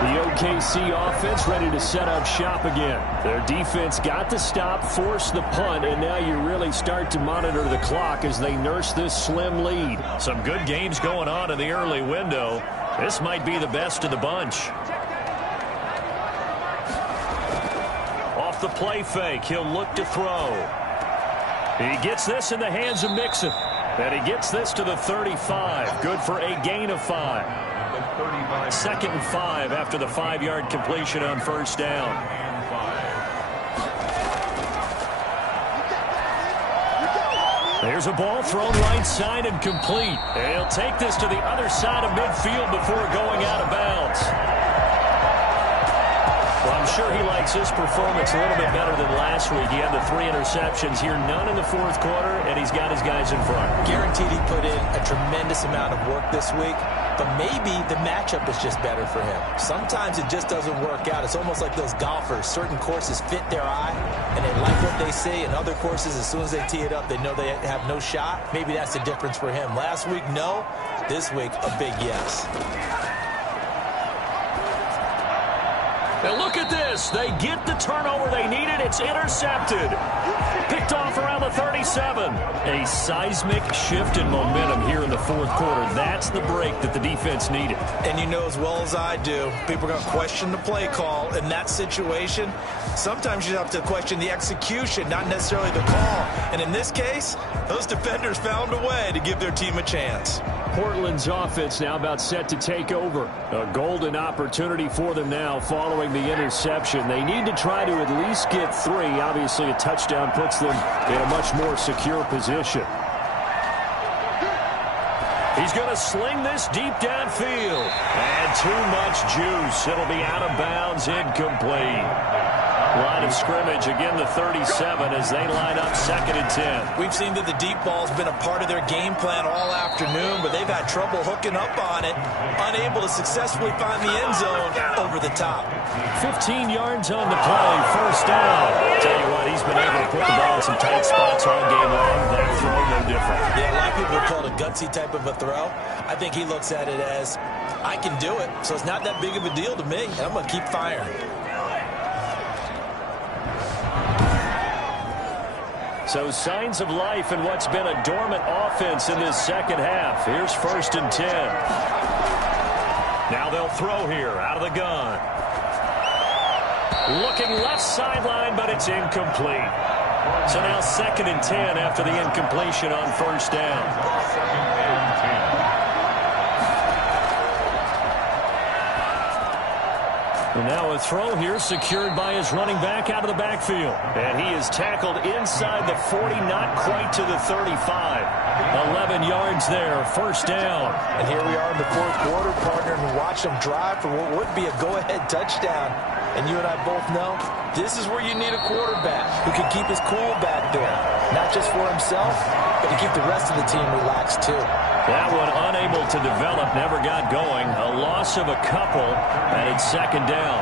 The OKC offense ready to set up shop again. Their defense got to stop, force the punt, and now you really start to monitor the clock as they nurse this slim lead. Some good games going on in the early window. This might be the best of the bunch. Off the play fake, he'll look to throw. He gets this in the hands of Mixon. And he gets this to the 35. Good for a gain of 5. 35. 2nd and 5 after the 5-yard completion on first down. And 5. There's a ball thrown right side and complete. And he'll take this to the other side of midfield before going out of bounds. Well, I'm sure he likes his performance a little bit better than last week. He had the 3 interceptions here, none in the 4th quarter, and he's got his guys in front. Guaranteed he put in a tremendous amount of work this week, but maybe the matchup is just better for him. Sometimes it just doesn't work out. It's almost like those golfers. Certain courses fit their eye, and they like what they see, and other courses, as soon as they tee it up, they know they have no shot. Maybe that's the difference for him. Last week, no. This week, a big yes. Now look at this. They get the turnover they needed. It's intercepted. Picked off around the 37. A seismic shift in momentum here in the 4th quarter. That's the break that the defense needed. And you know as well as I do, people are going to question the play call in that situation. Sometimes you have to question the execution, not necessarily the call. And in this case, those defenders found a way to give their team a chance. Portland's offense now about set to take over. A golden opportunity for them now following the interception. They need to try to at least get 3. Obviously, a touchdown puts them in a much more secure position. He's going to sling this deep downfield. And too much juice. It'll be out of bounds, incomplete. Line of scrimmage, again the 37 as they line up 2nd and 10. We've seen that the deep ball's been a part of their game plan all afternoon, but they've had trouble hooking up on it, unable to successfully find the end zone over the top. 15 yards on the play, first down. Tell you what, he's been able to put the ball in some tight spots all game long. That throw, no different. Yeah, a lot of people would call it a gutsy type of a throw. I think he looks at it as, I can do it, so it's not that big of a deal to me, and I'm going to keep firing. So signs of life in what's been a dormant offense in this 2nd half. Here's 1st and 10. Now they'll throw here out of the gun. Looking left sideline, but it's incomplete. So now 2nd and 10 after the incompletion on first down. 2nd and 10. And now a throw here secured by his running back out of the backfield. And he is tackled inside the 40, not quite to the 35. 11 yards there, first down. And here we are in the 4th quarter, partner, and watch them drive for what would be a go-ahead touchdown. And you and I both know this is where you need a quarterback who can keep his cool back there. Not just for himself, but to keep the rest of the team relaxed too. That one unable to develop, never got going. A loss of a couple, and it's 2nd down.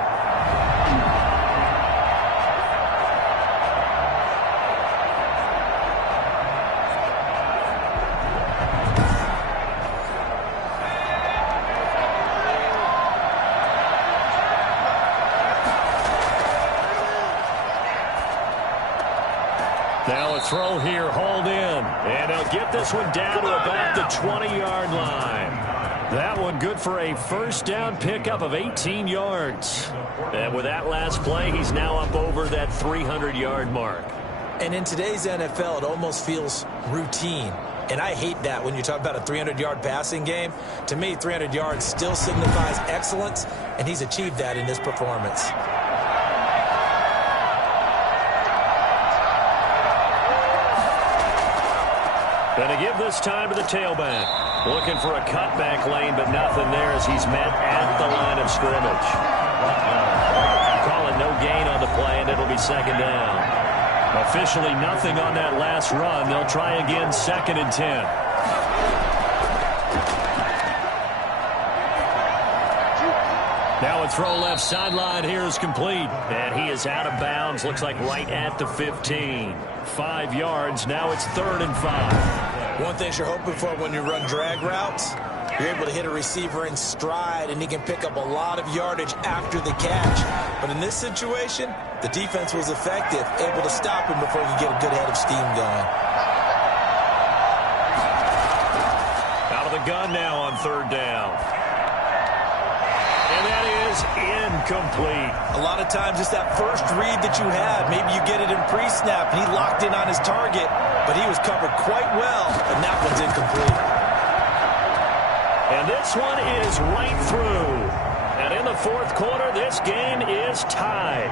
Now a throw here, hauled in. And they'll get this one down to about the 20-yard line. That one good for a first down pickup of 18 yards. And with that last play, he's now up over that 300-yard mark. And in today's NFL, it almost feels routine. And I hate that when you talk about a 300-yard passing game. To me, 300 yards still signifies excellence, and he's achieved that in this performance. And to give this time to the tailback. Looking for a cutback lane, but nothing there as he's met at the line of scrimmage. Call it no gain on the play, and it'll be 2nd down. Officially nothing on that last run. They'll try again, 2nd and 10. Now a throw left sideline here is complete. And he is out of bounds. Looks like right at the 15. 5 yards. Now it's 3rd and 5. One thing you're hoping for when you run drag routes, you're able to hit a receiver in stride, and he can pick up a lot of yardage after the catch. But in this situation, the defense was effective, able to stop him before he could get a good head of steam going. Out of the gun now on 3rd down. And that is incomplete. A lot of times it's that first read that you have. Maybe you get it in pre-snap, and he locked in on his target, but he was covered quite well, and that one's incomplete. And this one is right through. And in the fourth quarter, this game is tied.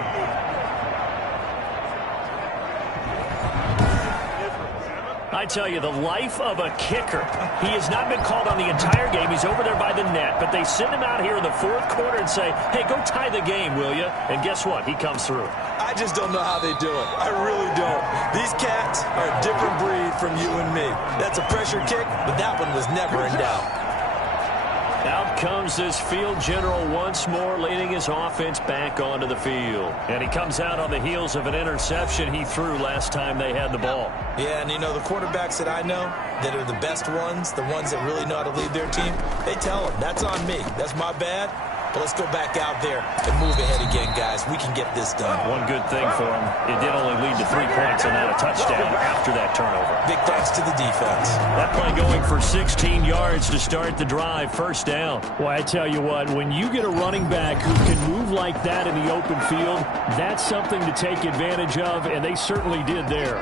I tell you, the life of a kicker. He has not been called on the entire game. He's over there by the net, but they send him out here in the fourth quarter and say, hey, go tie the game, will you? And guess what? He comes through. I just don't know how they do it. I really don't. These cats are a different breed from you and me. That's a pressure kick, but that one was never in doubt. Out comes this field general once more, leading his offense back onto the field. And he comes out on the heels of an interception he threw last time they had the ball. Yeah, and you know, the quarterbacks that I know that are the best ones, the ones that really know how to lead their team, they tell them, that's on me. That's my bad. But let's go back out there and move ahead again, guys. We can get this done. One good thing for him, it did only lead to 3 points and not a touchdown after that turnover. Big thanks to the defense. That play going for 16 yards to start the drive, first down. Well, I tell you what, when you get a running back who can move like that in the open field, that's something to take advantage of, and they certainly did there.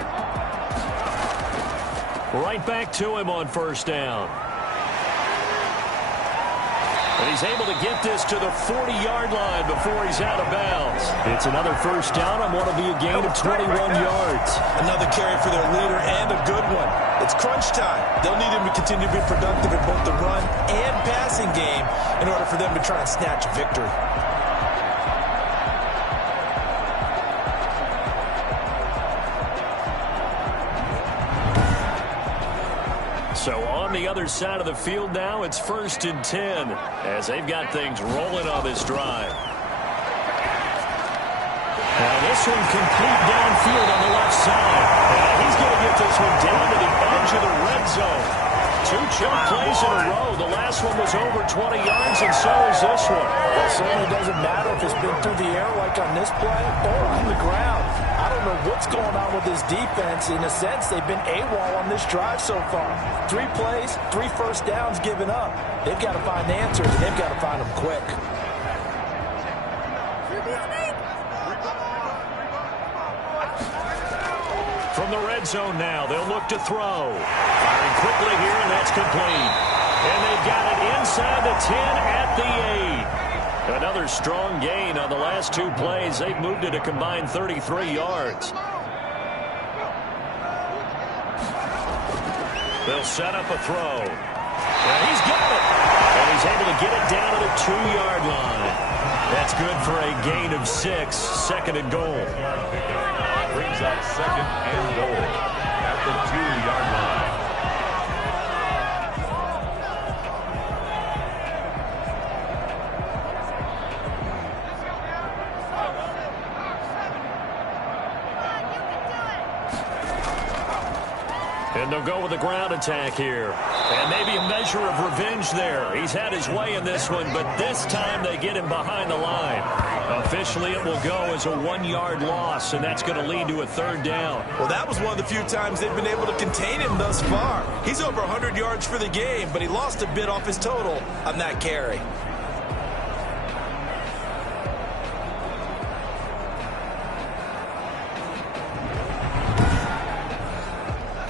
Right back to him on first down. And he's able to get this to the 40-yard line before he's out of bounds. It's another first down on what will be a gain of 21 yards. Another carry for their leader and a good one. It's crunch time. They'll need him to continue to be productive in both the run and passing game in order for them to try and snatch a victory. So on the other side of the field now, it's 1st and 10 as they've got things rolling on this drive. Now this one complete downfield on the left side. And he's going to get this one down to the edge of the red zone. 2 choke plays in a row. The last one was over 20 yards, and so is this one. Well, it certainly doesn't matter if it's been through the air like on this play or on the ground. I don't know what's going on with this defense. In a sense, they've been AWOL on this drive so far. 3 plays, 3 first downs given up. They've got to find answers, and they've got to find them quick. From the red zone now, they'll look to throw. Firing quickly here, and that's complete. And they've got it inside the 10 at the 8. Another strong gain on the last 2 plays. They've moved it a combined 33 yards. They'll set up a throw. And he's got it. And he's able to get it down to the 2-yard line. That's good for a gain of 6, 2nd and goal. Brings up 2nd and goal at the 2-yard line. And they'll go with a ground attack here. And maybe a measure of revenge there. He's had his way in this one, but this time they get him behind the line. Officially, it will go as a 1-yard loss, and that's going to lead to a 3rd down. Well, that was one of the few times they've been able to contain him thus far. He's over 100 yards for the game, but he lost a bit off his total on that carry.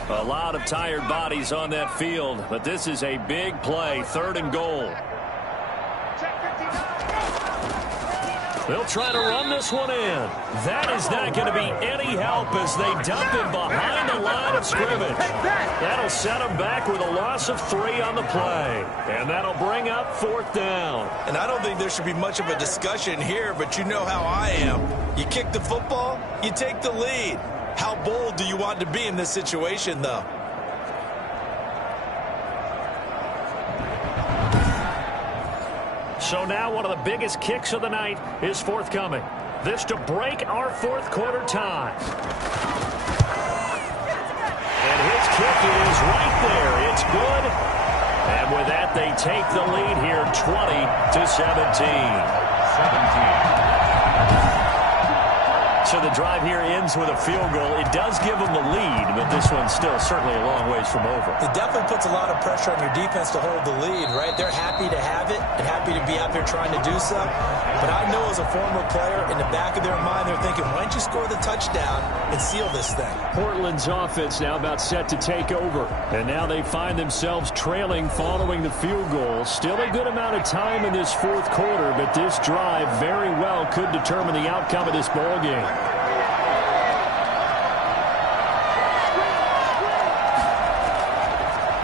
A lot of tired bodies on that field, but this is a big play, 3rd and goal. They'll try to run this one in. That is not going to be any help as they dump him behind the line of scrimmage. That'll set him back with a loss of 3 on the play. And that'll bring up 4th down. And I don't think there should be much of a discussion here, but you know how I am. You kick the football, you take the lead. How bold do you want to be in this situation, though? So now one of the biggest kicks of the night is forthcoming. This to break our 4th quarter tie. And his kick is right there. It's good. And with that, they take the lead here 20-17. 17. So the drive here ends with a field goal. It does give them the lead, but this one's still certainly a long ways from over. It definitely puts a lot of pressure on your defense to hold the lead, right? They're happy to have it and happy to be out there trying to do so. But I know as a former player, in the back of their mind, they're thinking, why don't you score the touchdown and seal this thing? Portland's offense now about set to take over. And now they find themselves trailing following the field goal. Still a good amount of time in this fourth quarter, but this drive very well could determine the outcome of this ball game.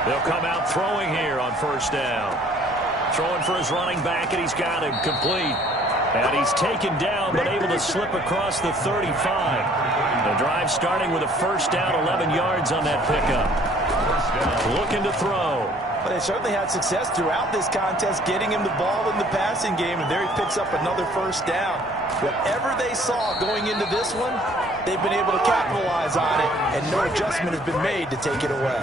They'll come out throwing here on first down. Throwing for his running back, and he's got it complete. And he's taken down, but able to slip across the 35. The drive starting with a first down, 11 yards on that pickup. Looking to throw. Well, they certainly had success throughout this contest getting him the ball in the passing game, and there he picks up another first down. Whatever they saw going into this one, they've been able to capitalize on it, and no adjustment has been made to take it away.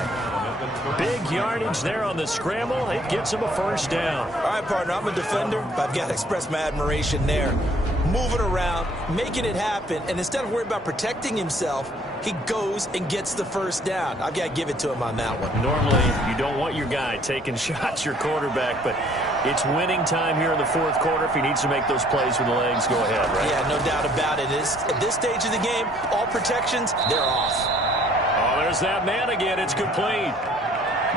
Big yardage there on the scramble. It gets him a first down. All right, partner, I'm a defender, but I've got to express my admiration there. Moving around, making it happen, and instead of worrying about protecting himself, he goes and gets the first down. I've got to give it to him on that one. Normally, you don't want your guy taking shots, your quarterback, but it's winning time here in the fourth quarter. If he needs to make those plays with the legs, go ahead, right? Yeah, no doubt about it. At this stage of the game, all protections, they're off. Oh, there's that man again. It's complete.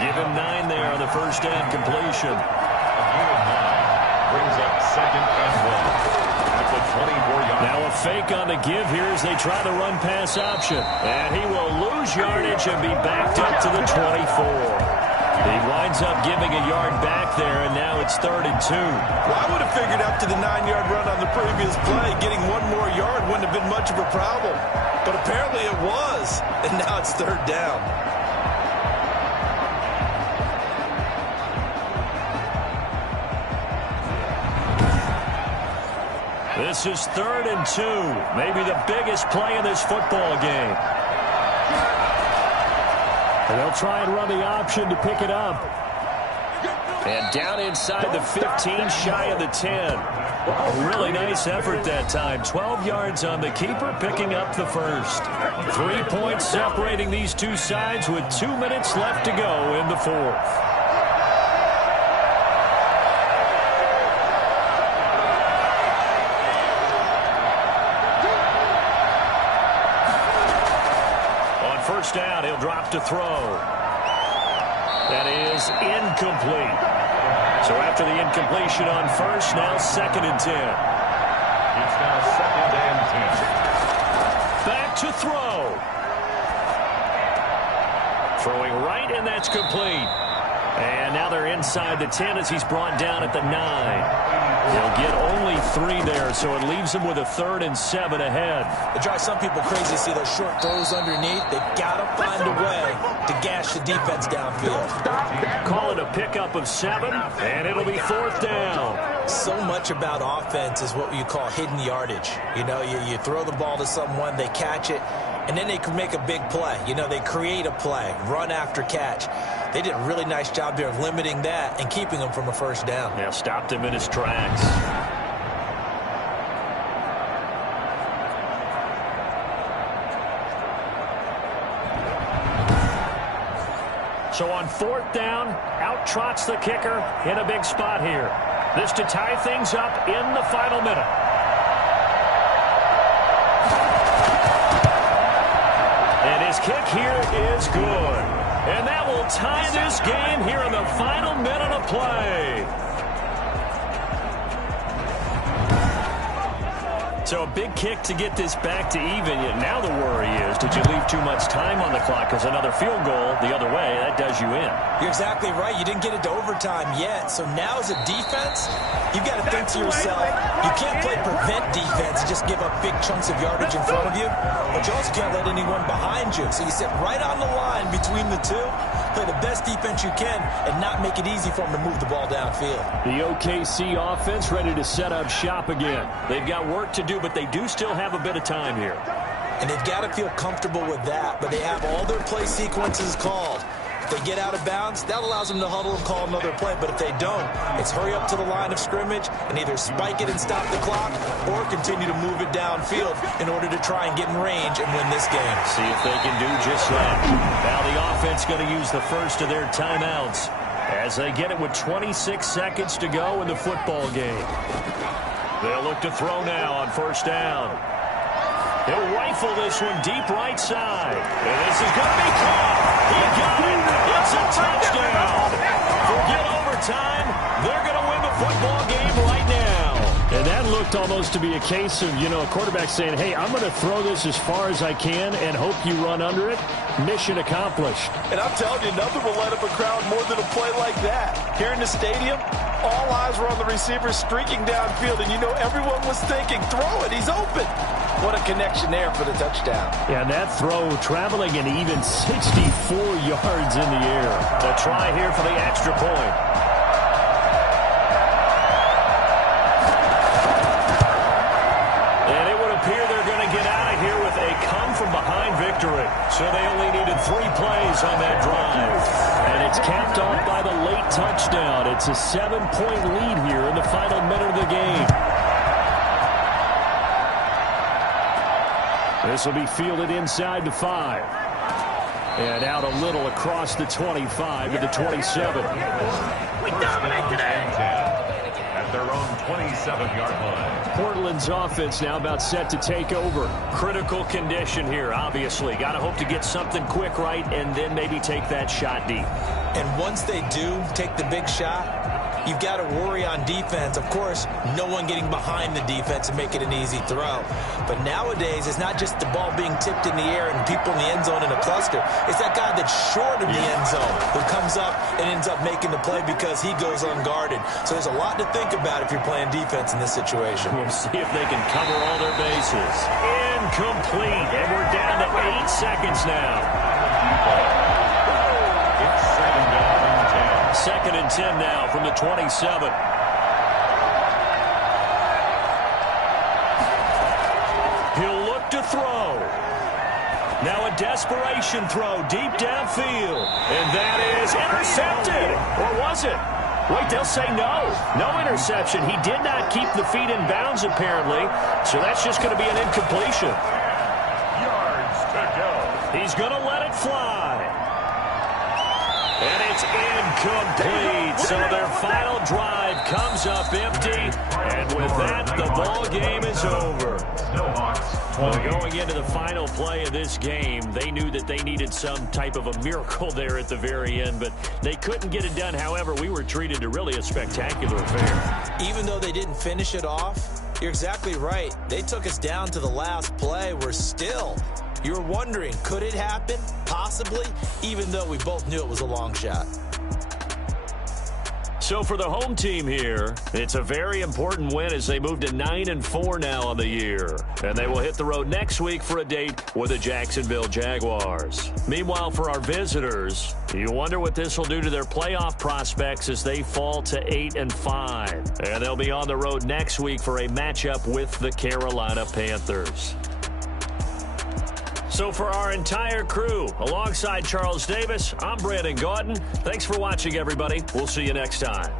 Give him 9 there on the first down completion. Brings up second and 1. At the 24-yard. Now a fake on the give here as they try the run-pass option. And he will lose yardage and be backed up to the 24. He winds up giving a yard back there, and now it's 3rd and 2. Well, I would have figured after the 9-yard run on the previous play, getting one more yard wouldn't have been much of a problem. But apparently it was, and now it's 3rd down. This is 3rd and 2. Maybe the biggest play in this football game. And they'll try and run the option to pick it up. And down inside the 15, shy of the 10. A really nice effort that time. 12 yards on the keeper, picking up the first. 3 points separating these two sides with 2 minutes left to go in the fourth. First down, he'll drop to throw. That is incomplete. So after the incompletion on first, now 2nd and 10. It's now 2nd and 10. Back to throw. Throwing right, and that's complete. And now they're inside the 10 as he's brought down at the 9. He'll get only 3 there, so it leaves him with a 3rd and 7 ahead. It drives some people crazy to see those short throws underneath. They've got to find a way to gash the defense downfield. Call it a pickup of 7, and it'll be 4th down. So much about offense is what you call hidden yardage. You know, you throw the ball to someone, they catch it, and then they can make a big play. You know, they create a play, run after catch. They did a really nice job there of limiting that and keeping him from a first down. Yeah, stopped him in his tracks. So on 4th down, out trots the kicker in a big spot here. This to tie things up in the final minute. And his kick here is good. And that will tie this game here in the final minute of play. So a big kick to get this back to even. Now the worry is, did you leave too much time on the clock? Because another field goal the other way, that does you in. You're exactly right. You didn't get it to overtime yet. So now as a defense, you've got to think to yourself, you can't play prevent defense and just give up big chunks of yardage in front of you. But you also can't let anyone behind you. So you sit right on the line between the two, play the best defense you can, and not make it easy for them to move the ball downfield. The OKC offense ready to set up shop again. They've got work to do, but they do still have a bit of time here. And they've got to feel comfortable with that, but they have all their play sequences called. If they get out of bounds, that allows them to huddle and call another play. But if they don't, it's hurry up to the line of scrimmage and either spike it and stop the clock or continue to move it downfield in order to try and get in range and win this game. See if they can do just that. Now the offense going to use the first of their timeouts as they get it with 26 seconds to go in the football game. They'll look to throw now on first down. He'll rifle this one deep right side. And this is going to be caught. He got it. It's a touchdown. Forget overtime. They're going to win the football game right now. And that looked almost to be a case of, a quarterback saying, hey, I'm going to throw this as far as I can and hope you run under it. Mission accomplished. And I'm telling you, nothing will light up a crowd more than a play like that. Here in the stadium, all eyes were on the receiver streaking downfield, and everyone was thinking, throw it, he's open. What a connection there for the touchdown. Yeah, and that throw traveling an even 64 yards in the air. The try here for the extra point. And it would appear they're going to get out of here with a come-from-behind victory. So they only needed 3 plays on that drive. And it's capped off by the late touchdown. It's a 7-point lead here in the final minute of the game. This will be fielded inside the 5. And out a little across the 25 to the 27. We dominate today. At their own 27-yard line. Portland's offense now about set to take over. Critical condition here, obviously. Got to hope to get something quick right and then maybe take that shot deep. And once they do take the big shot, you've got to worry on defense. Of course, no one getting behind the defense and make it an easy throw. But nowadays, it's not just the ball being tipped in the air and people in the end zone in a cluster. It's that guy that's short of the end zone who comes up and ends up making the play because he goes unguarded. So there's a lot to think about if you're playing defense in this situation. We'll see if they can cover all their bases. Incomplete. And we're down to 8 seconds now. It's 2nd down and 10. 2nd and 10 now from the 27. He'll look to throw. Now a desperation throw deep downfield. And that is intercepted. Or was it? Wait, they'll say no. No interception. He did not keep the feet in bounds, apparently. So that's just going to be an incompletion. Yards to go. He's going to let it fly. And it's incomplete. So their final drive comes up empty. And with that, the ball game is over. Snowhawks. Well, going into the final play of this game, they knew that they needed some type of a miracle there at the very end, but they couldn't get it done. However, we were treated to really a spectacular affair. Even though they didn't finish it off, you're exactly right. They took us down to the last play. We're still... You were wondering, could it happen? Possibly, even though we both knew it was a long shot. So for the home team here, it's a very important win as they move to 9-4 now on the year. And they will hit the road next week for a date with the Jacksonville Jaguars. Meanwhile, for our visitors, you wonder what this will do to their playoff prospects as they fall to 8-5. And they'll be on the road next week for a matchup with the Carolina Panthers. So for our entire crew, alongside Charles Davis, I'm Brandon Gautin. Thanks for watching, everybody. We'll see you next time.